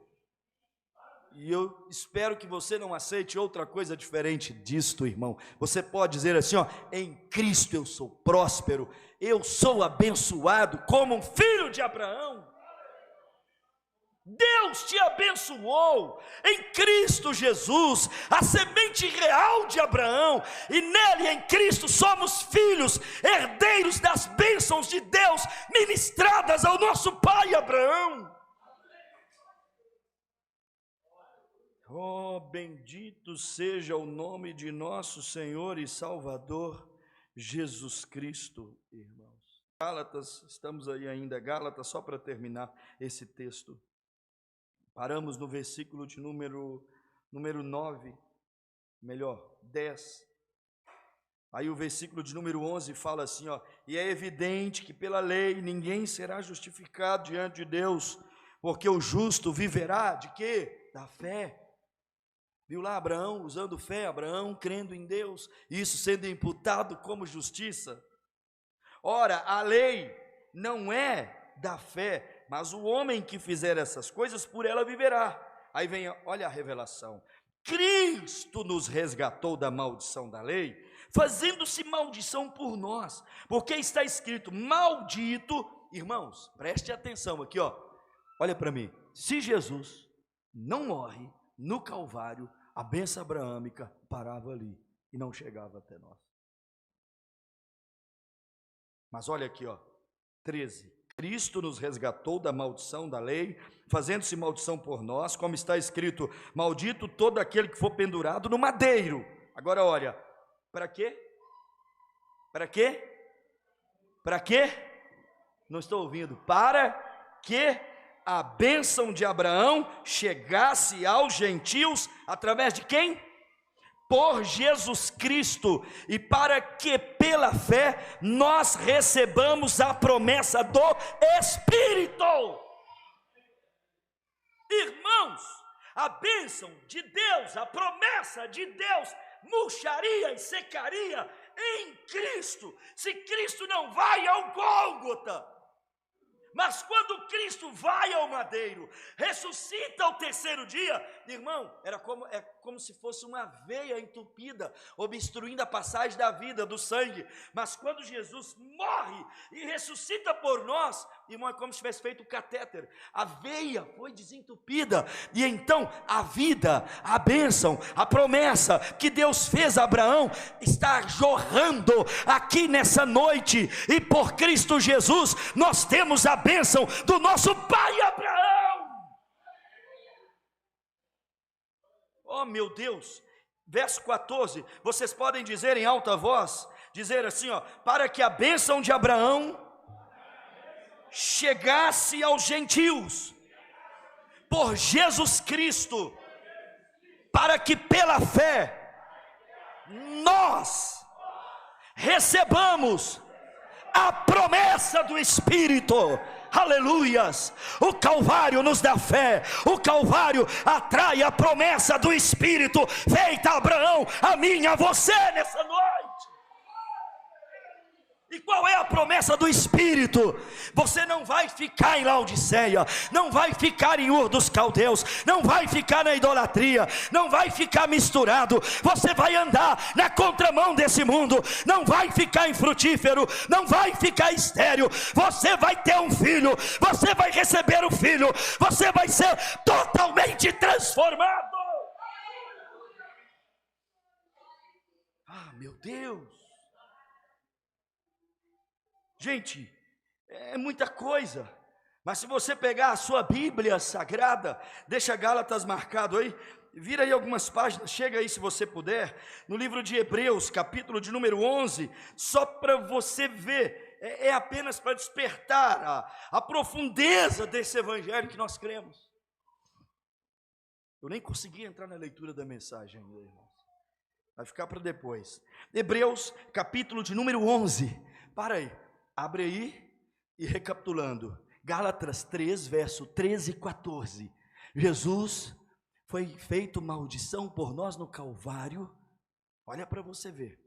E eu espero que você não aceite outra coisa diferente disto, irmão. Você pode dizer assim, ó: em Cristo eu sou próspero, eu sou abençoado como um filho de Abraão. Deus te abençoou em Cristo Jesus, a semente real de Abraão, e nele, em Cristo, somos filhos, herdeiros das bênçãos de Deus, ministradas ao nosso pai Abraão. Oh, bendito seja o nome de nosso Senhor e Salvador, Jesus Cristo, irmãos. Gálatas, estamos aí ainda, Gálatas, só para terminar esse texto. Paramos no versículo de número 9, melhor, 10. Aí o versículo de número 11 fala assim, ó: e é evidente que pela lei ninguém será justificado diante de Deus, porque o justo viverá de quê? Da fé. Viu lá Abraão usando fé, Abraão crendo em Deus, isso sendo imputado como justiça. Ora, a lei não é da fé, mas o homem que fizer essas coisas, por ela viverá. Aí vem, olha a revelação. Cristo nos resgatou da maldição da lei, fazendo-se maldição por nós, porque está escrito, maldito, irmãos, preste atenção aqui, ó, olha para mim, se Jesus não morre no Calvário, a bênção abraâmica parava ali, e não chegava até nós. Mas olha aqui, ó, 13, Cristo nos resgatou da maldição da lei, fazendo-se maldição por nós, como está escrito, maldito todo aquele que for pendurado no madeiro. Agora olha, para quê? Para quê? Para quê? Não estou ouvindo. Para que a bênção de Abraão chegasse aos gentios, através de quem? Por Jesus Cristo, e para que pela fé nós recebamos a promessa do Espírito. Irmãos, a bênção de Deus, a promessa de Deus murcharia e secaria em Cristo, se Cristo não vai ao Gólgota. Mas quando Cristo vai ao madeiro, ressuscita ao terceiro dia, irmão, é como se fosse uma veia entupida, obstruindo a passagem da vida, do sangue. Mas quando Jesus morre e ressuscita por nós, irmão, é como se tivesse feito o catéter, a veia foi desentupida, e então a vida, a bênção, a promessa que Deus fez a Abraão, está jorrando aqui nessa noite, e por Cristo Jesus, nós temos a bênção do nosso pai Abraão. Oh meu Deus, verso 14, vocês podem dizer em alta voz, dizer assim, ó, para que a bênção de Abraão chegasse aos gentios, por Jesus Cristo, para que pela fé, nós recebamos a promessa do Espírito. Aleluias, o Calvário nos dá fé, o Calvário atrai a promessa do Espírito, feita a Abraão, a mim, a você nessa noite. E qual é a promessa do Espírito? Você não vai ficar em Laodiceia, não vai ficar em Ur dos Caldeus, não vai ficar na idolatria, não vai ficar misturado, você vai andar na contramão desse mundo, não vai ficar infrutífero, não vai ficar estéril, você vai ter um filho, você vai receber o filho, você vai ser totalmente transformado. Ah, meu Deus! Gente, é muita coisa, mas se você pegar a sua Bíblia Sagrada, deixa Gálatas marcado aí, vira aí algumas páginas, chega aí se você puder, no livro de Hebreus, capítulo de número 11, só para você ver, é apenas para despertar a profundeza desse evangelho que nós cremos. Eu nem consegui entrar na leitura da mensagem ainda, irmãos, vai ficar para depois. Hebreus, capítulo de número 11, para aí. Abre aí e recapitulando, Gálatas 3, verso 13 e 14, Jesus foi feito maldição por nós no Calvário, olha para você ver,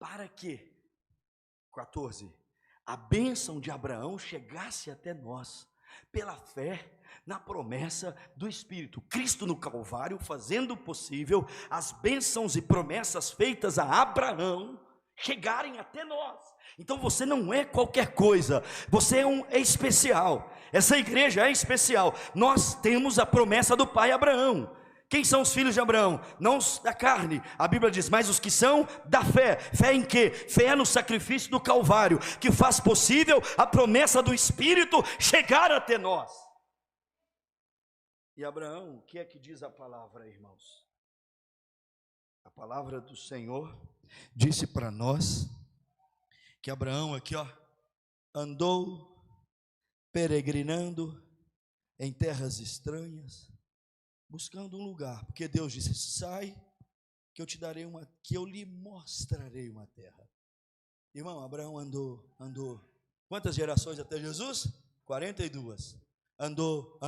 para que, 14, a bênção de Abraão chegasse até nós, pela fé na promessa do Espírito, Cristo no Calvário, fazendo possível as bênçãos e promessas feitas a Abraão, chegarem até nós. Então você não é qualquer coisa, você é especial. Essa igreja é especial. Nós temos a promessa do pai Abraão. Quem são os filhos de Abraão? Não os da carne, a Bíblia diz, mas os que são da fé. Fé em quê? Fé no sacrifício do Calvário, que faz possível a promessa do Espírito chegar até nós. E Abraão, o que é que diz a palavra, irmãos? A palavra do Senhor disse para nós que Abraão aqui, andou peregrinando em terras estranhas, buscando um lugar, porque Deus disse: sai, que eu te darei que eu lhe mostrarei uma terra. Irmão, Abraão andou. Quantas gerações até Jesus? 42. Andou,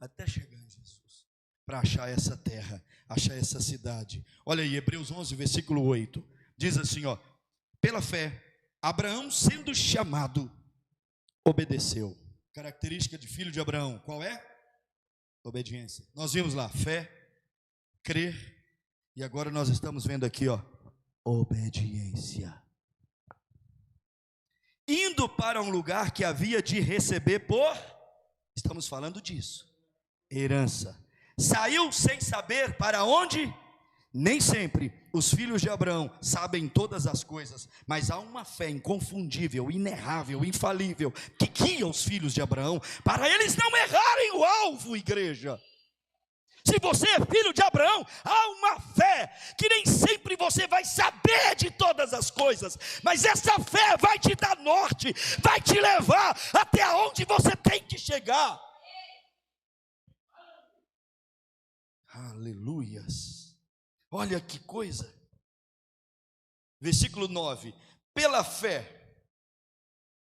até chegar em Jesus, para achar essa terra, achar essa cidade. Olha aí, Hebreus 11, versículo 8, diz assim, pela fé, Abraão, sendo chamado, obedeceu. Característica de filho de Abraão, qual é? Obediência. Nós vimos lá, fé, crer, e agora nós estamos vendo aqui, obediência. Indo para um lugar que havia de receber estamos falando disso, herança. Saiu sem saber para onde? Nem sempre os filhos de Abraão sabem todas as coisas, mas há uma fé inconfundível, inerrável, infalível, que guia os filhos de Abraão, para eles não errarem o alvo, igreja. Se você é filho de Abraão, há uma fé que nem sempre você vai saber de todas as coisas, mas essa fé vai te dar norte, vai te levar até onde você tem que chegar. Aleluias. Olha que coisa. Versículo 9. Pela fé,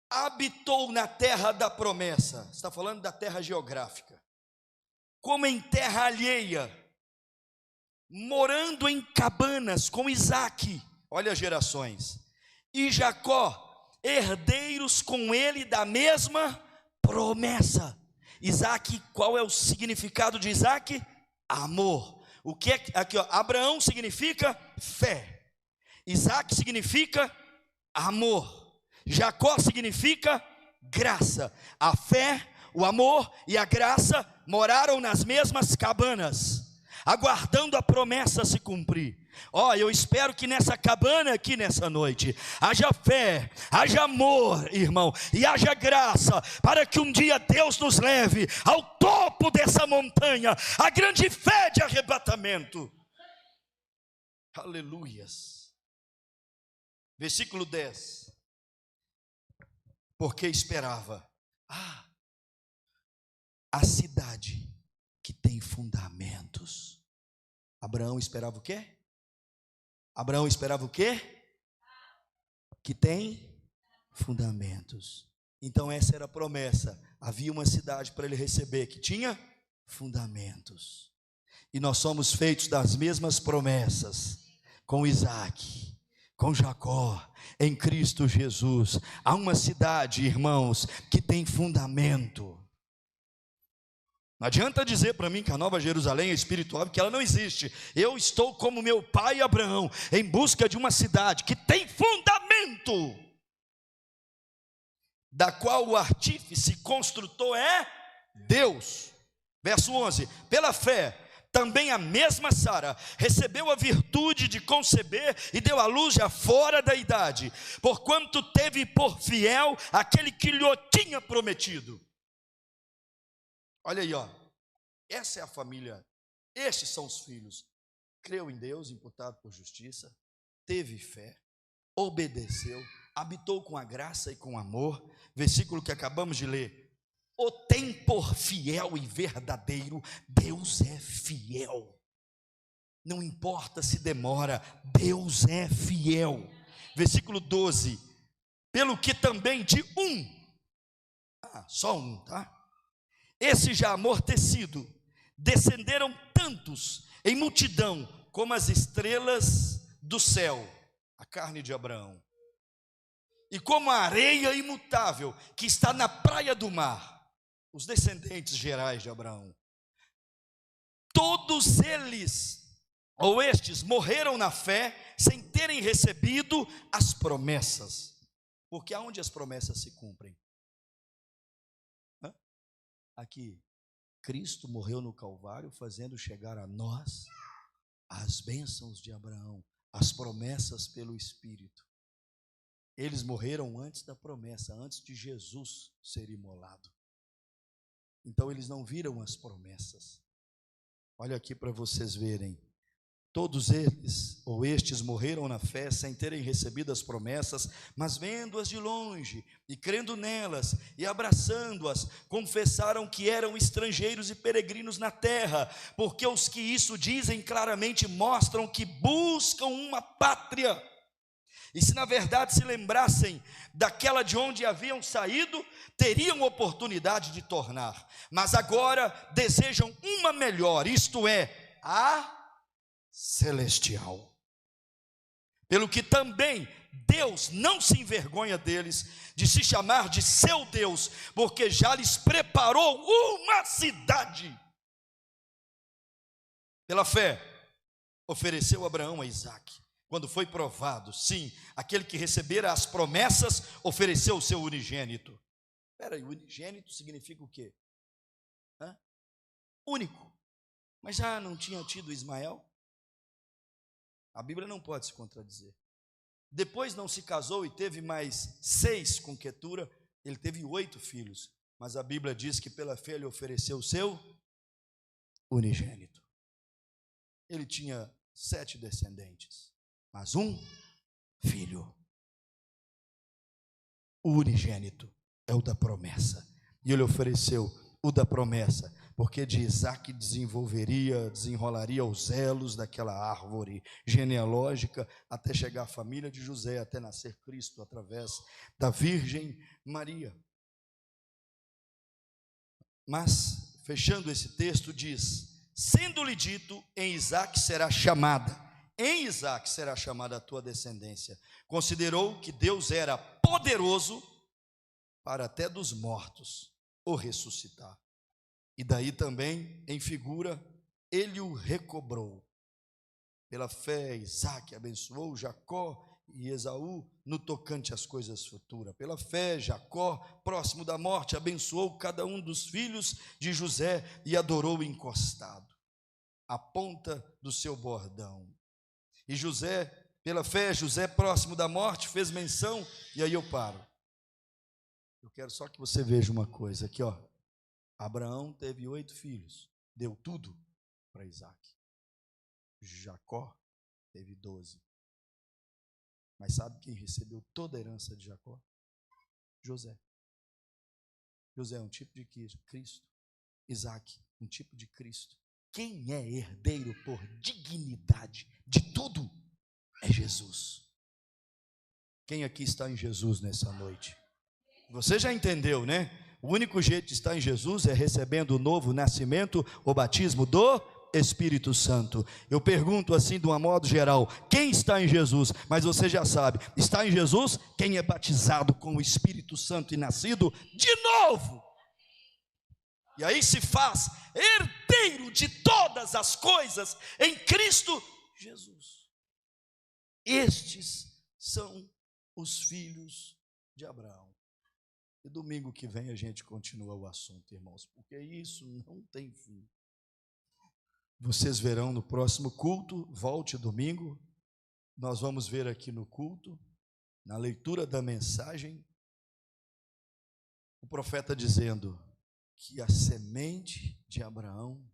habitou na terra da promessa. Está falando da terra geográfica. Como em terra alheia, morando em cabanas com Isaque, olha as gerações, e Jacó, herdeiros com ele da mesma promessa. Isaque, qual é o significado de Isaque? Amor. O que é aqui, Abraão significa fé, Isaque significa amor, Jacó significa graça. A fé, o amor e a graça moraram nas mesmas cabanas, aguardando a promessa se cumprir. Eu espero que nessa cabana aqui nessa noite haja fé, haja amor, irmão, e haja graça, para que um dia Deus nos leve ao topo dessa montanha, a grande fé de arrebatamento. Aleluias. Versículo 10. Porque esperava a cidade que tem fundamentos. Abraão esperava o quê? Abraão esperava o quê? Que tem fundamentos. Então essa era a promessa. Havia uma cidade para ele receber que tinha fundamentos. E nós somos feitos das mesmas promessas com Isaque, com Jacó, em Cristo Jesus. Há uma cidade, irmãos, que tem fundamento. Não adianta dizer para mim que a Nova Jerusalém é espiritual, porque ela não existe. Eu estou como meu pai Abraão, em busca de uma cidade que tem fundamento, da qual o artífice construtor é Deus. Verso 11, pela fé, também a mesma Sara recebeu a virtude de conceber e deu à luz já fora da idade, porquanto teve por fiel aquele que lhe tinha prometido. Olha aí, essa é a família, estes são os filhos. Creu em Deus, imputado por justiça, teve fé, obedeceu, habitou com a graça e com amor. Versículo que acabamos de ler: o tem por fiel e verdadeiro. Deus é fiel, não importa se demora, Deus é fiel. Versículo 12, pelo que também de só um, tá? Esse já amortecido, descenderam tantos em multidão, como as estrelas do céu, a carne de Abraão, e como a areia imutável que está na praia do mar, os descendentes gerais de Abraão. Todos eles, ou estes, morreram na fé, sem ter terem recebido as promessas. Porque aonde as promessas se cumprem? Aqui, Cristo morreu no Calvário, fazendo chegar a nós as bênçãos de Abraão, as promessas pelo Espírito. Eles morreram antes da promessa, antes de Jesus ser imolado. Então eles não viram as promessas. Olha aqui para vocês verem. Todos eles, ou estes, morreram na fé sem terem recebido as promessas, mas vendo-as de longe e crendo nelas e abraçando-as, confessaram que eram estrangeiros e peregrinos na terra, porque os que isso dizem claramente mostram que buscam uma pátria. E se na verdade se lembrassem daquela de onde haviam saído, teriam oportunidade de tornar, mas agora desejam uma melhor, isto é, a celestial. Pelo que também Deus não se envergonha deles, de se chamar de seu Deus, porque já lhes preparou uma cidade. Pela fé, ofereceu Abraão a Isaque. Quando foi provado, sim, aquele que recebera as promessas, ofereceu o seu unigênito. Espera aí, unigênito significa o quê? Único. Mas já não tinha tido Ismael? A Bíblia não pode se contradizer. Depois não se casou e teve mais 6 com Quetura, ele teve 8 filhos, mas a Bíblia diz que pela fé ele ofereceu o seu unigênito. Ele tinha 7 descendentes, mas um filho. O unigênito é o da promessa, e ele ofereceu o da promessa, porque de Isaque desenrolaria os elos daquela árvore genealógica, até chegar à família de José, até nascer Cristo, através da Virgem Maria. Mas, fechando esse texto, diz: sendo-lhe dito, em Isaque será chamada a tua descendência. Considerou que Deus era poderoso para até dos mortos o ressuscitar. E daí também, em figura, ele o recobrou. Pela fé, Isaque abençoou Jacó e Esaú no tocante às coisas futuras. Pela fé, Jacó, próximo da morte, abençoou cada um dos filhos de José e adorou encostado à ponta do seu bordão. E José, pela fé, José, próximo da morte, fez menção, e aí eu paro. Eu quero só que você veja uma coisa aqui, ó. Abraão teve 8 filhos, deu tudo para Isaque. Jacó teve 12. Mas sabe quem recebeu toda a herança de Jacó? José. José é um tipo de Cristo. Isaque, um tipo de Cristo. Quem é herdeiro por dignidade de tudo é Jesus. Quem aqui está em Jesus nessa noite? Você já entendeu, né? O único jeito de estar em Jesus é recebendo o novo nascimento, o batismo do Espírito Santo. Eu pergunto assim de um modo geral, quem está em Jesus? Mas você já sabe, está em Jesus quem é batizado com o Espírito Santo e nascido de novo. E aí se faz herdeiro de todas as coisas em Cristo Jesus. Estes são os filhos de Abraão. E domingo que vem a gente continua o assunto, irmãos, porque isso não tem fim. Vocês verão no próximo culto, volte domingo, nós vamos ver aqui no culto, na leitura da mensagem, o profeta dizendo que a semente de Abraão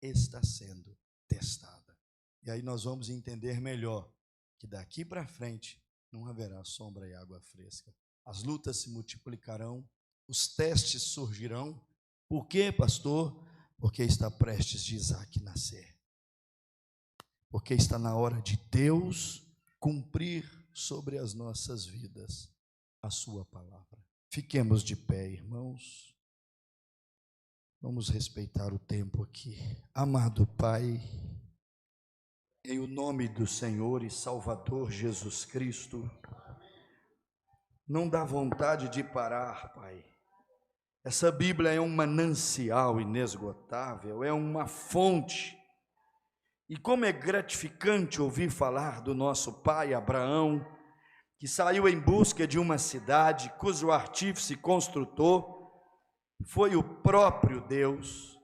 está sendo testada. E aí nós vamos entender melhor que daqui para frente não haverá sombra e água fresca. As lutas se multiplicarão, os testes surgirão. Por quê, pastor? Porque está prestes de Isaque nascer. Porque está na hora de Deus cumprir sobre as nossas vidas a sua palavra. Fiquemos de pé, irmãos. Vamos respeitar o tempo aqui. Amado Pai, em o nome do Senhor e Salvador Jesus Cristo, não dá vontade de parar, Pai. Essa Bíblia é um manancial inesgotável, é uma fonte. E como é gratificante ouvir falar do nosso pai Abraão, que saiu em busca de uma cidade cujo artífice e construtor foi o próprio Deus.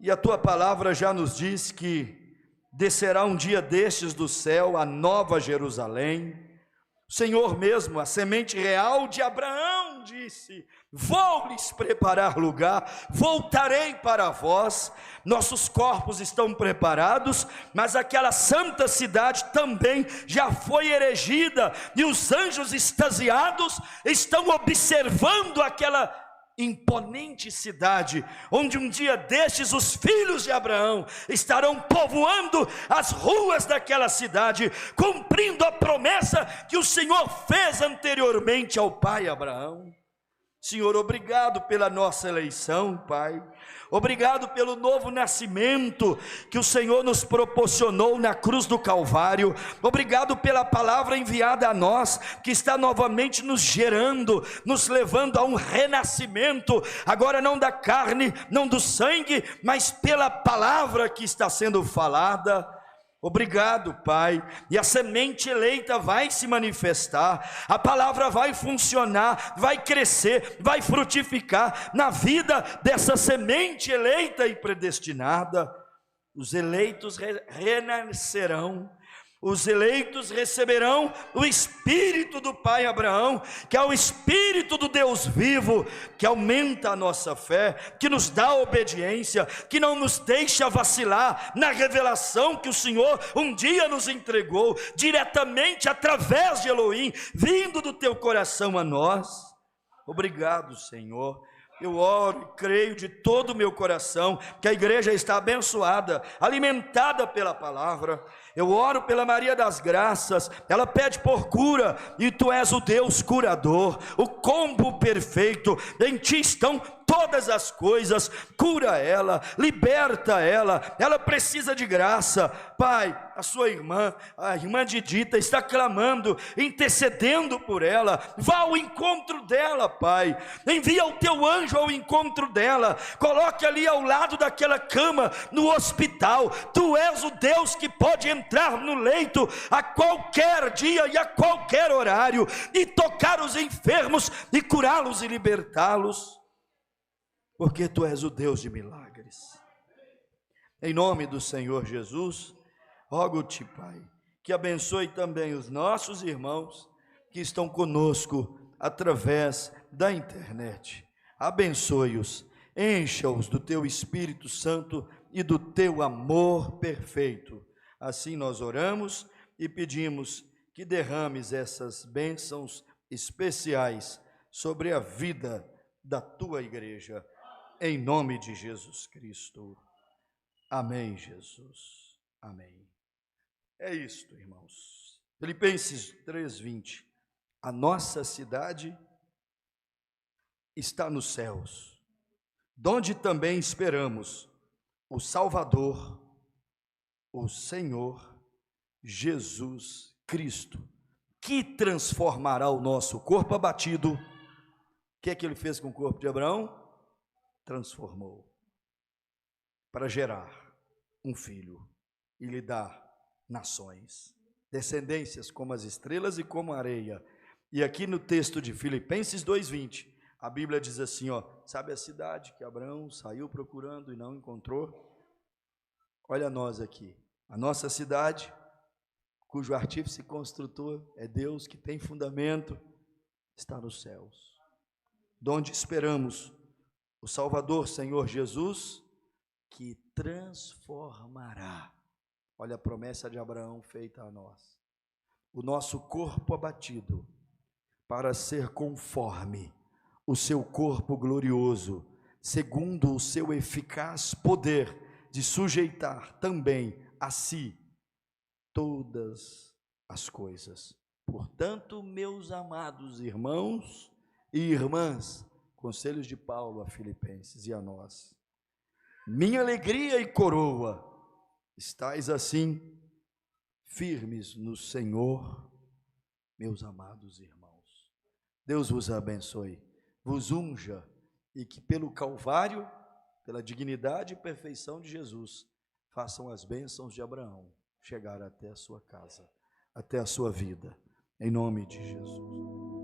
E a tua palavra já nos diz que descerá um dia destes do céu a nova Jerusalém. O Senhor mesmo, a semente real de Abraão, disse: vou lhes preparar lugar, voltarei para vós. Nossos corpos estão preparados, mas aquela santa cidade também já foi erigida, e os anjos extasiados estão observando aquela imponente cidade, onde um dia destes os filhos de Abraão estarão povoando as ruas daquela cidade, cumprindo a promessa que o Senhor fez anteriormente ao pai Abraão. Senhor, obrigado pela nossa eleição, Pai. Obrigado pelo novo nascimento que o Senhor nos proporcionou na cruz do Calvário. Obrigado pela palavra enviada a nós, que está novamente nos gerando, nos levando a um renascimento, agora não da carne, não do sangue, mas pela palavra que está sendo falada. Obrigado, Pai, e a semente eleita vai se manifestar, a palavra vai funcionar, vai crescer, vai frutificar na vida dessa semente eleita e predestinada. Os eleitos renascerão, os eleitos receberão o Espírito do Pai Abraão, que é o Espírito do Deus vivo, que aumenta a nossa fé, que nos dá obediência, que não nos deixa vacilar na revelação que o Senhor um dia nos entregou, diretamente através de Elohim, vindo do teu coração a nós. Obrigado, Senhor. Eu oro e creio de todo o meu coração que a igreja está abençoada, alimentada pela palavra. Eu oro pela Maria das Graças, ela pede por cura, e tu és o Deus curador, o combo perfeito. Em ti estão todas as coisas. Cura ela, liberta ela, ela precisa de graça. Pai, a sua irmã, a irmã Didita, está clamando, intercedendo por ela. Vá ao encontro dela, Pai, envia o teu anjo ao encontro dela, coloque ali ao lado daquela cama no hospital. Tu és o Deus que pode entrar no leito a qualquer dia e a qualquer horário, e tocar os enfermos, e curá-los e libertá-los, porque tu és o Deus de milagres. Em nome do Senhor Jesus, rogo-te, Pai, que abençoe também os nossos irmãos que estão conosco através da internet. Abençoe-os, encha-os do teu Espírito Santo e do teu amor perfeito. Assim nós oramos e pedimos que derrames essas bênçãos especiais sobre a vida da tua igreja, em nome de Jesus Cristo. Amém, Jesus. Amém. É isto, irmãos. Filipenses 3:20. A nossa cidade está nos céus, donde também esperamos o Salvador, o Senhor Jesus Cristo, que transformará o nosso corpo abatido. O que é que ele fez com o corpo de Abraão? Transformou, para gerar um filho e lhe dar nações, descendências como as estrelas e como a areia. E aqui no texto de Filipenses 2:20, a Bíblia diz assim, sabe a cidade que Abraão saiu procurando e não encontrou? Olha nós aqui, a nossa cidade, cujo artífice e construtor é Deus, que tem fundamento, está nos céus, donde esperamos o Salvador, Senhor Jesus, que transformará, olha a promessa de Abraão feita a nós, o nosso corpo abatido, para ser conforme o seu corpo glorioso, segundo o seu eficaz poder de sujeitar também a si todas as coisas. Portanto, meus amados irmãos e irmãs, conselhos de Paulo a Filipenses e a nós, minha alegria e coroa, estais assim firmes no Senhor, meus amados irmãos. Deus vos abençoe, vos unja, e que pelo Calvário, pela dignidade e perfeição de Jesus, façam as bênçãos de Abraão chegar até a sua casa, até a sua vida, em nome de Jesus.